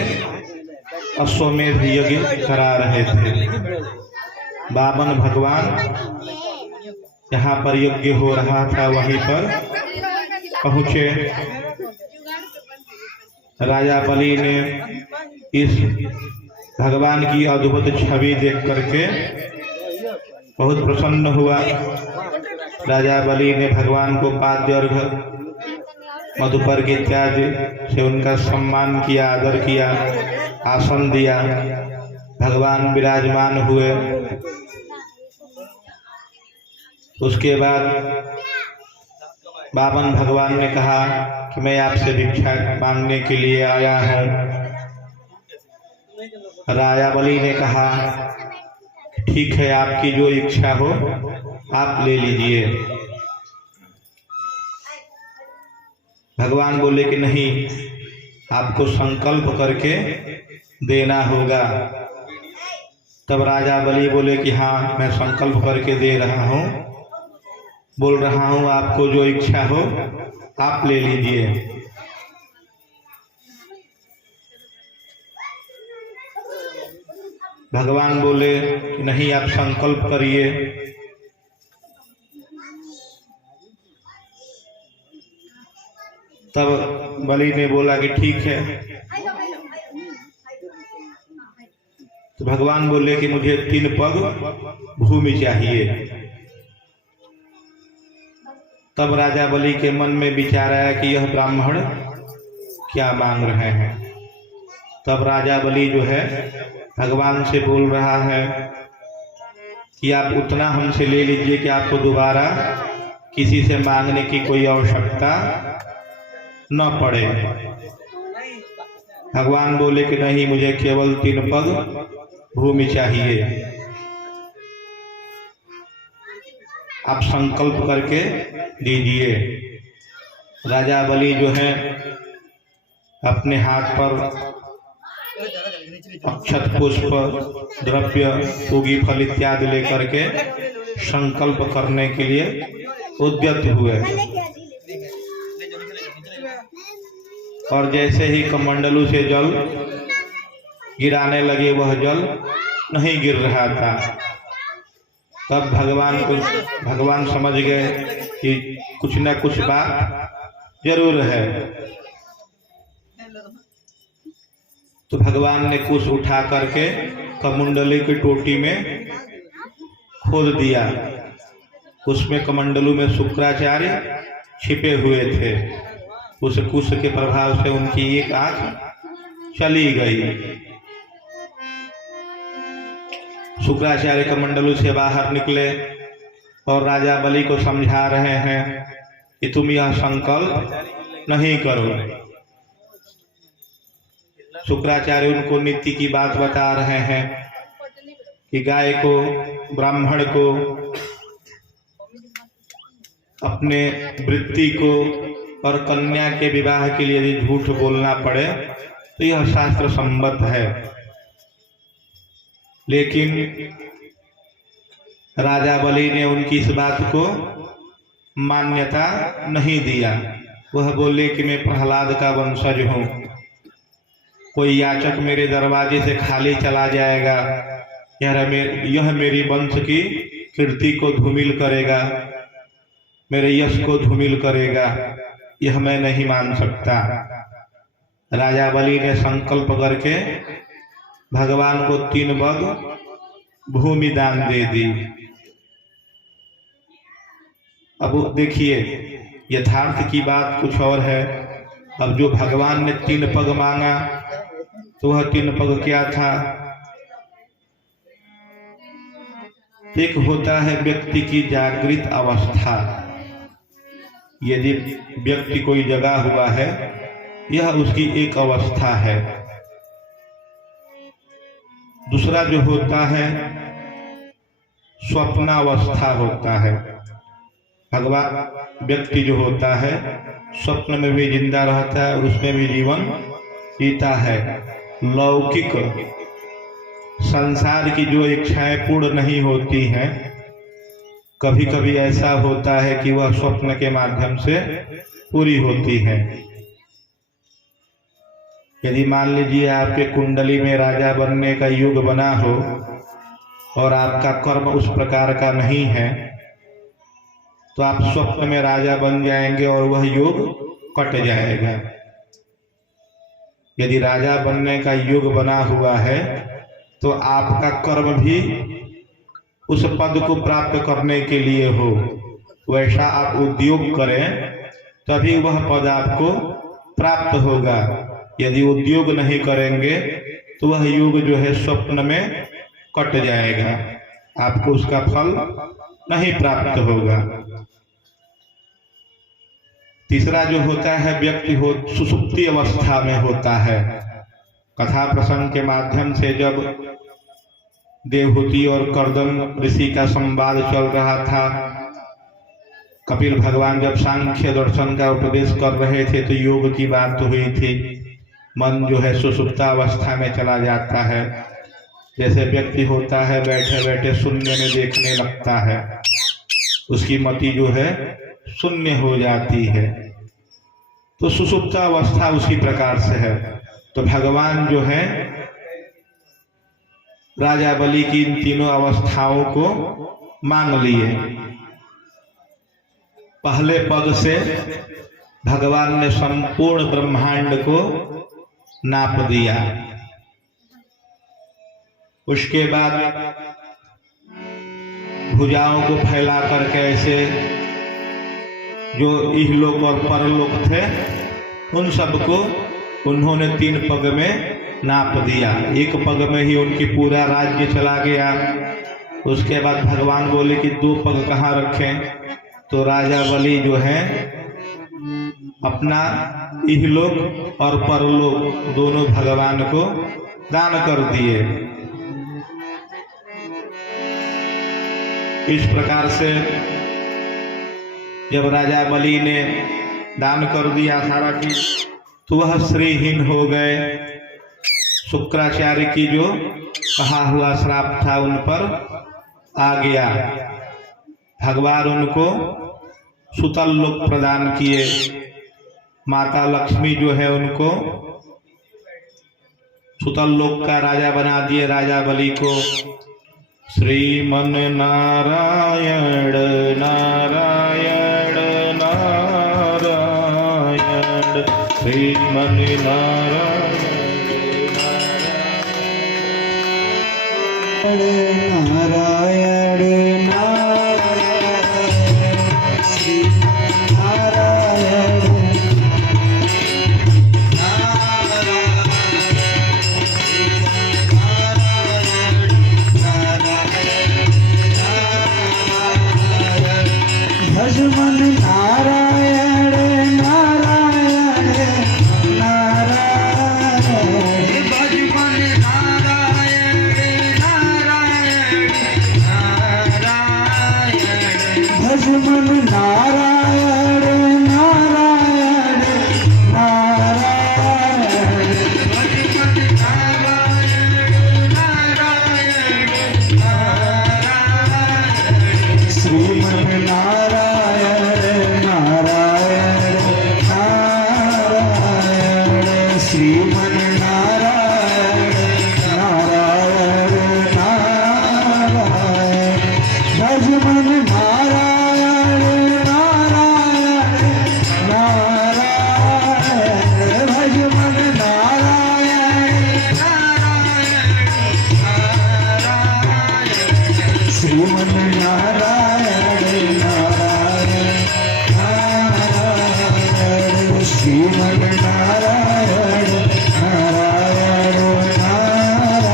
अश्वमेध यज्ञ करा रहे थे। वामन भगवान यहाँ पर यज्ञ हो रहा था वहीं पर पहुँचे। राजा बलि ने इस भगवान की अद्भुत छवि देख करके बहुत प्रसन्न हुआ। राजा बलि ने भगवान को पाद्य अर्घ्य मधुपर्क इत्यादि से उनका सम्मान किया, आदर किया, आसन दिया। भगवान विराजमान हुए। उसके बाद वामन भगवान ने कहा कि मैं आपसे भिक्षा मांगने के लिए आया हूँ। राजा बलि ने कहा ठीक है, आपकी जो इच्छा हो आप ले लीजिए। भगवान बोले कि नहीं, आपको संकल्प करके देना होगा। तब राजा बलि बोले कि हाँ, मैं संकल्प करके दे रहा हूँ, बोल रहा हूँ, आपको जो इच्छा हो आप ले लीजिए। भगवान बोले नहीं, आप संकल्प करिए। तब बलि ने बोला कि ठीक है। तो भगवान बोले कि मुझे 3 पग भूमि चाहिए। तब राजा बलि के मन में विचार आया कि यह ब्राह्मण क्या मांग रहे हैं। तब राजा बलि जो है भगवान से बोल रहा है कि आप उतना हमसे ले लीजिए कि आपको दोबारा किसी से मांगने की कोई आवश्यकता न पड़े। भगवान बोले कि नहीं, मुझे केवल 3 पग भूमि चाहिए। आप संकल्प करके दीजिए। राजा बलि जो है अपने हाथ पर अक्षत पुष्प द्रव्य पूगी फल इत्यादि लेकर के संकल्प करने के लिए उद्यत हुए। और जैसे ही कमंडलू से जल गिराने लगे, वह जल नहीं गिर रहा था। तब भगवान समझ गए कि कुछ न कुछ बात जरूर है। तो भगवान ने कुश उठा करके कमंडलू की टोटी में खोद दिया। उसमें कमंडलू में शुक्राचार्य छिपे हुए थे। उस कुश के प्रभाव से उनकी एक आंख चली गई। शुक्राचार्य कमंडलू से बाहर निकले और राजा बलि को समझा रहे हैं कि तुम यह संकल्प नहीं करो। शुक्राचार्य उनको नीति की बात बता रहे हैं कि गाय को, ब्राह्मण को, अपने वृत्ति को और कन्या के विवाह के लिए यदि झूठ बोलना पड़े तो यह शास्त्र सम्मत है। लेकिन राजा बलि ने उनकी इस बात को मान्यता नहीं दिया। वह बोले कि मैं प्रहलाद का वंशज हूँ, कोई याचक मेरे दरवाजे से खाली चला जाएगा, यह मेरी वंश की कीर्ति को धूमिल करेगा, मेरे यश को धूमिल करेगा, यह मैं नहीं मान सकता। राजा बलि ने संकल्प करके भगवान को 3 पग भूमि दान दे दी। अब देखिए, यथार्थ की बात कुछ और है। अब जो भगवान ने 3 पग मांगा तो वह 3 पग क्या था? एक होता है व्यक्ति की जागृत अवस्था। यदि व्यक्ति कोई जगा हुआ है, यह उसकी एक अवस्था है। दूसरा जो होता है स्वप्नावस्था होता है। भगवान व्यक्ति जो होता है स्वप्न में भी जिंदा रहता है और उसमें भी जीवन जीता है। लौकिक संसार की जो इच्छाएं पूर्ण नहीं होती हैं, कभी कभी ऐसा होता है कि वह स्वप्न के माध्यम से पूरी होती है। यदि मान लीजिए आपके कुंडली में राजा बनने का योग बना हो और आपका कर्म उस प्रकार का नहीं है, तो आप स्वप्न में राजा बन जाएंगे और वह योग कट जाएगा। यदि राजा बनने का योग बना हुआ है तो आपका कर्म भी उस पद को प्राप्त करने के लिए हो, वैसा आप उद्योग करें तभी वह पद आपको प्राप्त होगा। यदि उद्योग नहीं करेंगे तो वह योग जो है स्वप्न में कट जाएगा, आपको उसका फल नहीं प्राप्त होगा। तीसरा जो होता है व्यक्ति हो सुषुप्ति अवस्था में होता है। कथा प्रसंग के माध्यम से जब देवहूति और कर्दम ऋषि का संवाद चल रहा था, कपिल भगवान जब सांख्य दर्शन का उपदेश कर रहे थे तो योग की बात हुई थी। मन जो है सुषुप्तावस्था में चला जाता है। जैसे व्यक्ति होता है बैठे बैठे शून्य में देखने लगता है, उसकी मति जो है शून्य हो जाती है। तो सुषुप्तावस्था उसी प्रकार से है। तो भगवान जो है राजा बलि की इन तीनों अवस्थाओं को मांग लिए। पहले पद से भगवान ने संपूर्ण ब्रह्मांड को नाप दिया। उसके बाद भुजाओं को फैला कर कैसे जो इहलोक और परलोक थे उन सबको उन्होंने 3 पग में नाप दिया। एक पग में ही उनकी पूरा राज्य चला गया। उसके बाद भगवान बोले कि 2 पग कहाँ रखें, तो राजा बलि जो है अपना इहलोक और परलोक दोनों भगवान को दान कर दिए। इस प्रकार से जब राजा बलि ने दान कर दिया सारा चीज, तो वह श्रीहीन हो गए। शुक्राचार्य की जो कहा हुआ श्राप था उन पर आ गया। भगवान उनको सुतल लोक प्रदान किए। माता लक्ष्मी जो है उनको सुतल लोक का राजा बना दिए राजा बलि को। श्रीमन नारायण नारायण नारायण श्रीमन नारायण नारायण नारायण श्री नारायण भजमन नारायण नारायण नारायण भजमन नारायण नारायण नारायण भजमन नारायण नारायण नारायण भजमन नारायण नारायण नारायण श्रीमन नारायण नारायण नारायण श्रीमन नारायण नारायण नारायण भजमन नारायण नारायण नारायण भजमन नारायण नारायण श्रीमन नारायण नारायण नारायण श्रीमन नारायण नारायण नारायण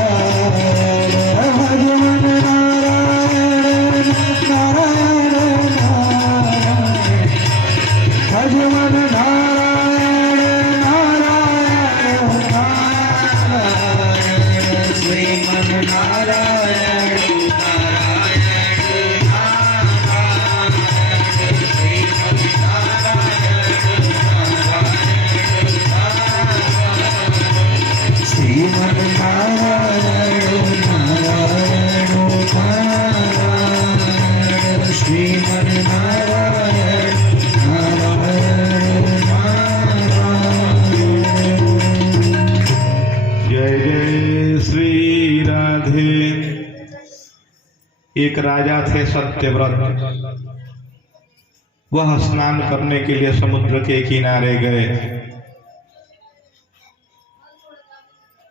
भजमन नारायण एक राजा थे सत्यव्रत। वह स्नान करने के लिए समुद्र के किनारे गए।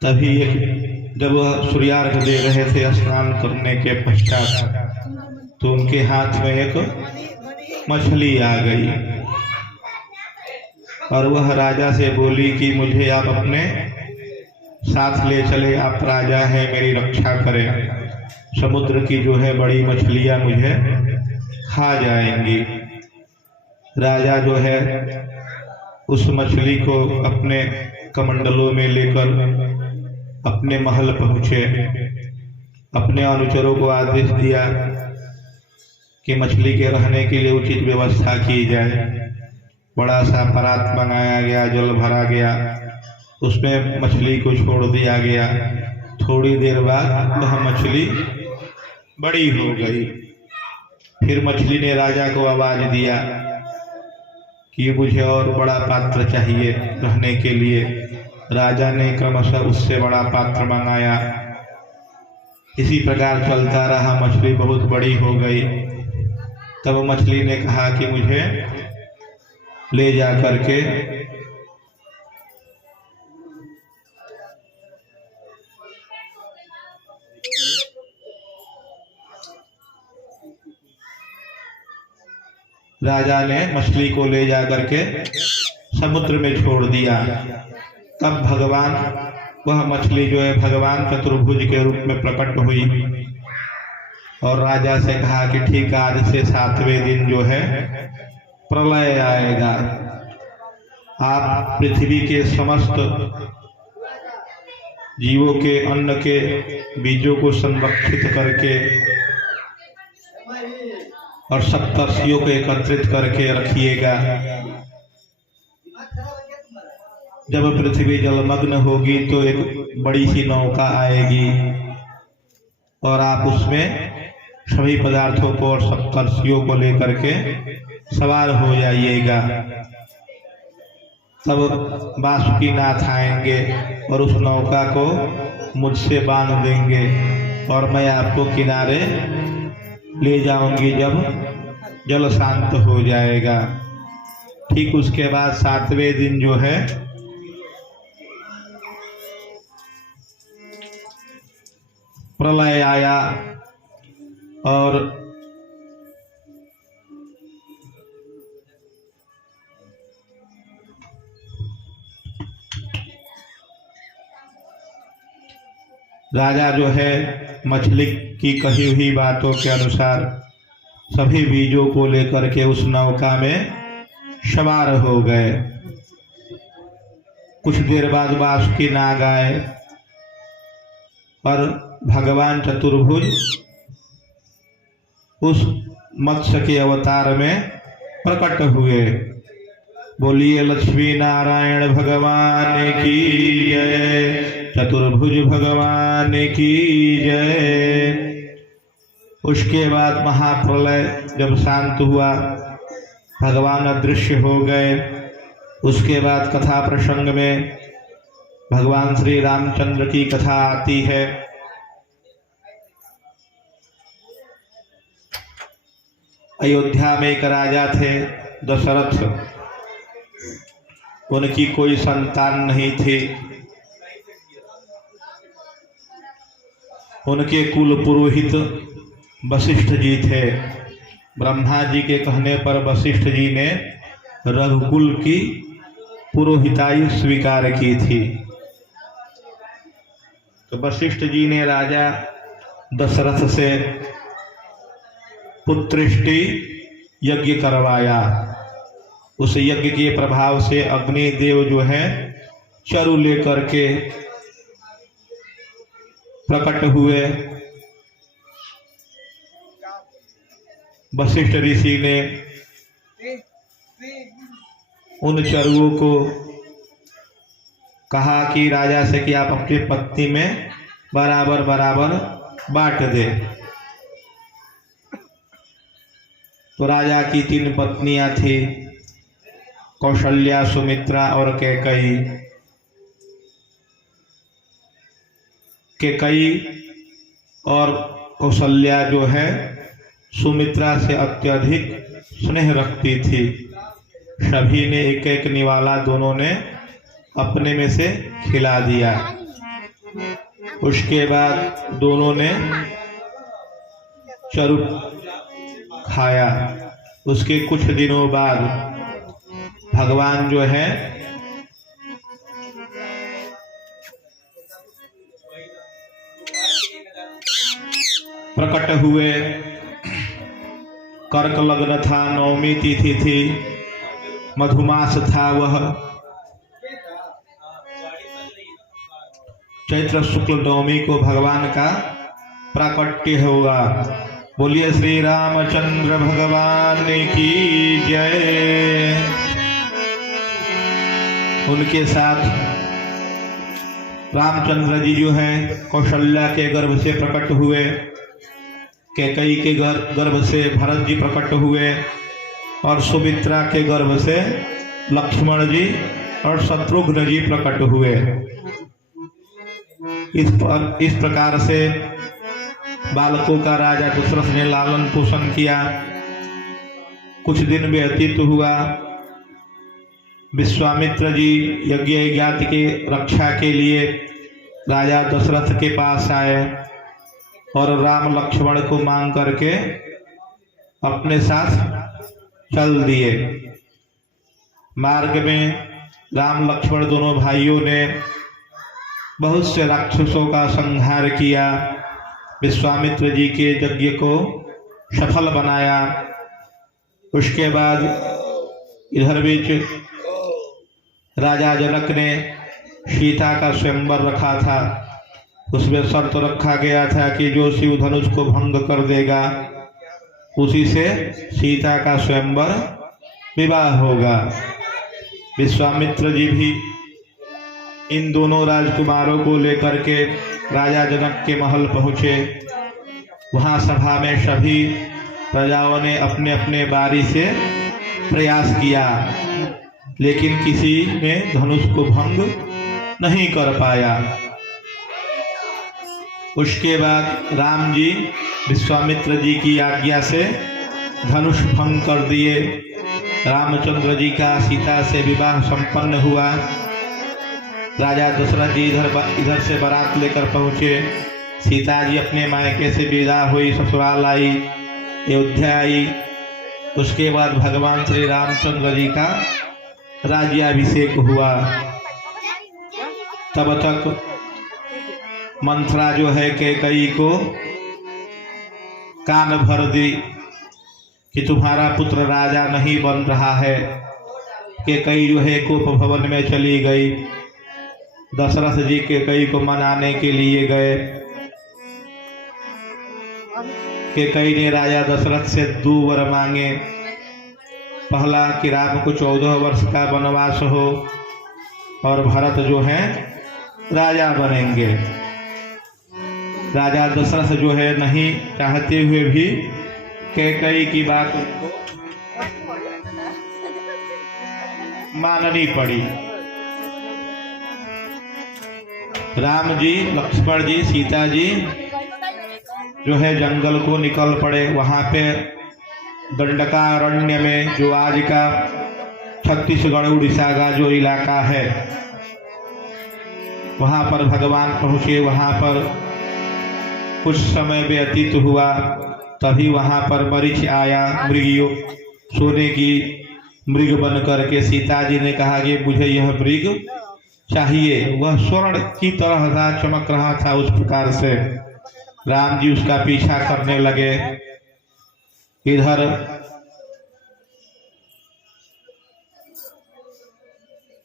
तभी जब वह सूर्यार्घ दे रहे थे स्नान करने के पश्चात, तो उनके हाथ में एक मछली आ गई और वह राजा से बोली कि मुझे आप अपने साथ ले चले, आप राजा हैं, मेरी रक्षा करें। समुद्र की जो है बड़ी मछलियां मुझे खा जाएंगी। राजा जो है उस मछली को अपने कमंडलों में लेकर अपने महल पहुंचे। अपने अनुचरों को आदेश दिया कि मछली के रहने के लिए उचित व्यवस्था की जाए। बड़ा सा परात मंगाया गया, जल भरा गया, उसमें मछली को छोड़ दिया गया। थोड़ी देर बाद वह मछली बड़ी हो गई। फिर मछली ने राजा को आवाज दिया कि मुझे और बड़ा पात्र चाहिए रहने के लिए। राजा ने क्रमशः उससे बड़ा पात्र मंगाया। इसी प्रकार चलता रहा, मछली बहुत बड़ी हो गई। तब मछली ने कहा कि मुझे ले जा करके राजा ने मछली को ले जा करके समुद्र में छोड़ दिया। तब भगवान, वह मछली जो है भगवान चतुर्भुज के रूप में प्रकट हुई और राजा से कहा कि ठीक आज से 7वें दिन जो है प्रलय आएगा। आप पृथ्वी के समस्त जीवों के अन्न के बीजों को संरक्षित करके और सप्तर्षियों को एकत्रित करके रखिएगा। जब पृथ्वी जलमग्न होगी तो एक बड़ी सी नौका आएगी और आप उसमें सभी पदार्थों को और सप्तर्षियों को लेकर के सवार हो जाइएगा। तब वासुकीनाथ आएंगे और उस नौका को मुझसे बांध देंगे और मैं आपको किनारे ले जाऊंगी जब जल शांत हो जाएगा। ठीक उसके बाद 7वें दिन जो है प्रलय आया और राजा जो है मछली की कही हुई बातों के अनुसार सभी बीजों को लेकर के उस नौका में सवार हो गए। कुछ देर बाद वासुकीनाग आए और भगवान चतुर्भुज उस मत्स्य के अवतार में प्रकट हुए। बोलिए लक्ष्मी नारायण भगवान की जय, चतुर्भुज भगवान की जय। उसके बाद महाप्रलय जब शांत हुआ, भगवान अदृश्य हो गए। उसके बाद कथा प्रसंग में भगवान श्री रामचंद्र की कथा आती है। अयोध्या में एक राजा थे दशरथ। उनकी कोई संतान नहीं थी। उनके कुल पुरोहित वशिष्ठ जी थे। ब्रह्मा जी के कहने पर वशिष्ठ जी ने रघुकुल की पुरोहिताई स्वीकार की थी। तो वशिष्ठ जी ने राजा दशरथ से पुत्रेष्टि यज्ञ करवाया। उस यज्ञ के प्रभाव से अग्निदेव जो है चरु लेकर के प्रकट हुए। वशिष्ठ ऋषि ने उन चरुओं को कहा कि राजा से कि आप अपनी पत्नी में बराबर बराबर बांट दे। तो राजा की 3 पत्नियां थी, कौशल्या, सुमित्रा और कैकई। कैकई और कौशल्या जो है सुमित्रा से अत्यधिक स्नेह रखती थी। सभी ने एक एक निवाला दोनों ने अपने में से खिला दिया। उसके बाद दोनों ने चरु खाया। उसके कुछ दिनों बाद भगवान जो है प्रकट हुए। कर्क लग्न था, नवमी तिथि थी, मधुमास था वह। चैत्र शुक्ल नवमी को भगवान का प्राकट्य होगा। बोलिए श्री रामचंद्र भगवान की जय। उनके साथ रामचंद्र जी जो है कौशल्या के गर्भ से प्रकट हुए, कैकेयी के गर्भ से भरत जी प्रकट हुए और सुमित्रा के गर्भ से लक्ष्मण जी और शत्रुघ्न जी प्रकट हुए। इस प्रकार से बालकों का राजा दशरथ ने लालन पोषण किया। कुछ दिन व्यतीत हुआ। विश्वामित्र जी यज्ञ ज्ञाति के रक्षा के लिए राजा दशरथ के पास आए और राम लक्ष्मण को मांग करके अपने साथ चल दिए। मार्ग में राम लक्ष्मण दोनों भाइयों ने बहुत से राक्षसों का संहार किया। विश्वामित्र जी के यज्ञ को सफल बनाया। उसके बाद इधर बीच राजा जनक ने सीता का स्वयंवर रखा था। उसमें शर्त रखा गया था कि जो शिव धनुष को भंग कर देगा उसी से सीता का स्वयंवर विवाह होगा। विश्वामित्र जी भी इन दोनों राजकुमारों को लेकर के राजा जनक के महल पहुँचे। वहाँ सभा में सभी प्रजाओं ने अपने अपने बारी से प्रयास किया, लेकिन किसी ने धनुष को भंग नहीं कर पाया। उसके बाद राम जी विश्वामित्र जी की आज्ञा से धनुष भंग कर दिए। रामचंद्र जी का सीता से विवाह संपन्न हुआ। राजा दशरथ जी इधर से बारात लेकर पहुँचे। सीता जी अपने मायके से विदा हुई, ससुराल आई, अयोध्या आई। उसके बाद भगवान श्री रामचंद्र जी का राज्याभिषेक हुआ। तब तक मंथरा जो है कैकेयी को कान भर दी कि तुम्हारा पुत्र राजा नहीं बन रहा है। कैकेयी जो है कोप भवन में चली गई। दशरथ जी कैकेयी को मनाने के लिए गए। कैकेयी ने राजा दशरथ से 2 वर मांगे। पहला कि राम को 14 वर्ष का वनवास हो और भरत जो है राजा बनेंगे। राजा दशरथ जो है नहीं चाहते हुए भी कैकेयी की बात उनको माननी पड़ी। राम जी, लक्ष्मण जी, सीता जी जो है जंगल को निकल पड़े। वहाँ पे दंडकारण्य में, जो आज का छत्तीसगढ़ उड़ीसा का जो इलाका है, वहाँ पर भगवान पहुँचे। वहाँ पर कुछ समय व्यतीत हुआ। तभी वहाँ पर मरीच आया, मृगियों सोने की मृग बन करके। सीता जी ने कहा कि मुझे यह मृग चाहिए। वह स्वर्ण की तरह था, चमक रहा था उस प्रकार से। राम जी उसका पीछा करने लगे। इधर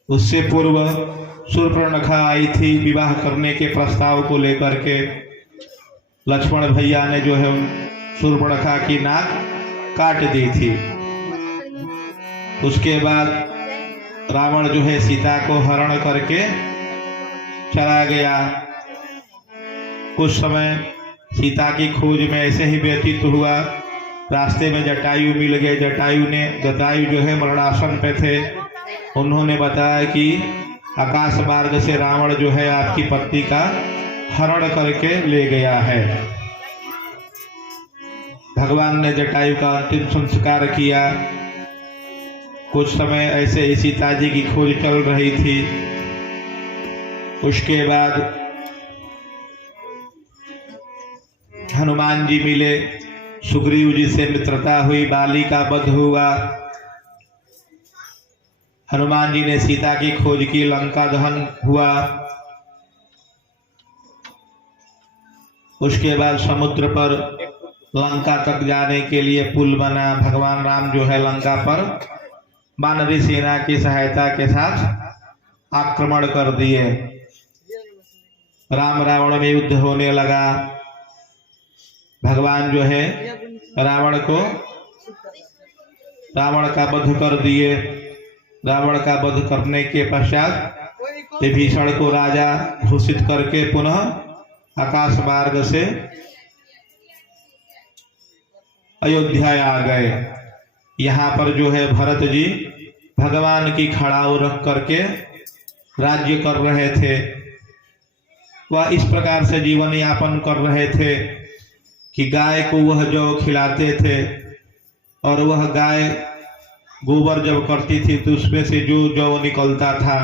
उससे पूर्व शूर्पणखा आई थी विवाह करने के प्रस्ताव को लेकर के। लक्ष्मण भैया ने जो है शूर्पणखा की नाक काट दी थी। उसके बाद रावण जो है सीता को हरण करके चला गया। कुछ समय सीता की खोज में ऐसे ही व्यतीत हुआ। रास्ते में जटायु मिल गए। जटायु जो है मरणासन पे थे। उन्होंने बताया कि आकाश मार्ग से रावण जो है आपकी पत्नी का हरण करके ले गया है। भगवान ने जटायु का अंतिम संस्कार किया। कुछ समय ऐसे ही सीता जी की खोज चल रही थी। उसके बाद हनुमान जी मिले, सुग्रीव जी से मित्रता हुई, बाली का वध हुआ। हनुमान जी ने सीता की खोज की, लंका दहन हुआ। उसके बाद समुद्र पर लंका तक जाने के लिए पुल बना। भगवान राम जो है लंका पर वानरी सेना की सहायता के साथ आक्रमण कर दिए। राम रावण में युद्ध होने लगा। भगवान जो है रावण का वध कर दिए। रावण का वध करने के पश्चात विभीषण को राजा घोषित करके पुनः आकाश मार्ग से अयोध्या आ गए। यहाँ पर जो है भरत जी भगवान की खड़ाऊ रख करके राज्य कर रहे थे। वह इस प्रकार से जीवन यापन कर रहे थे कि गाय को वह जौ खिलाते थे और वह गाय गोबर जब करती थी तो उसमें से जो जौ निकलता था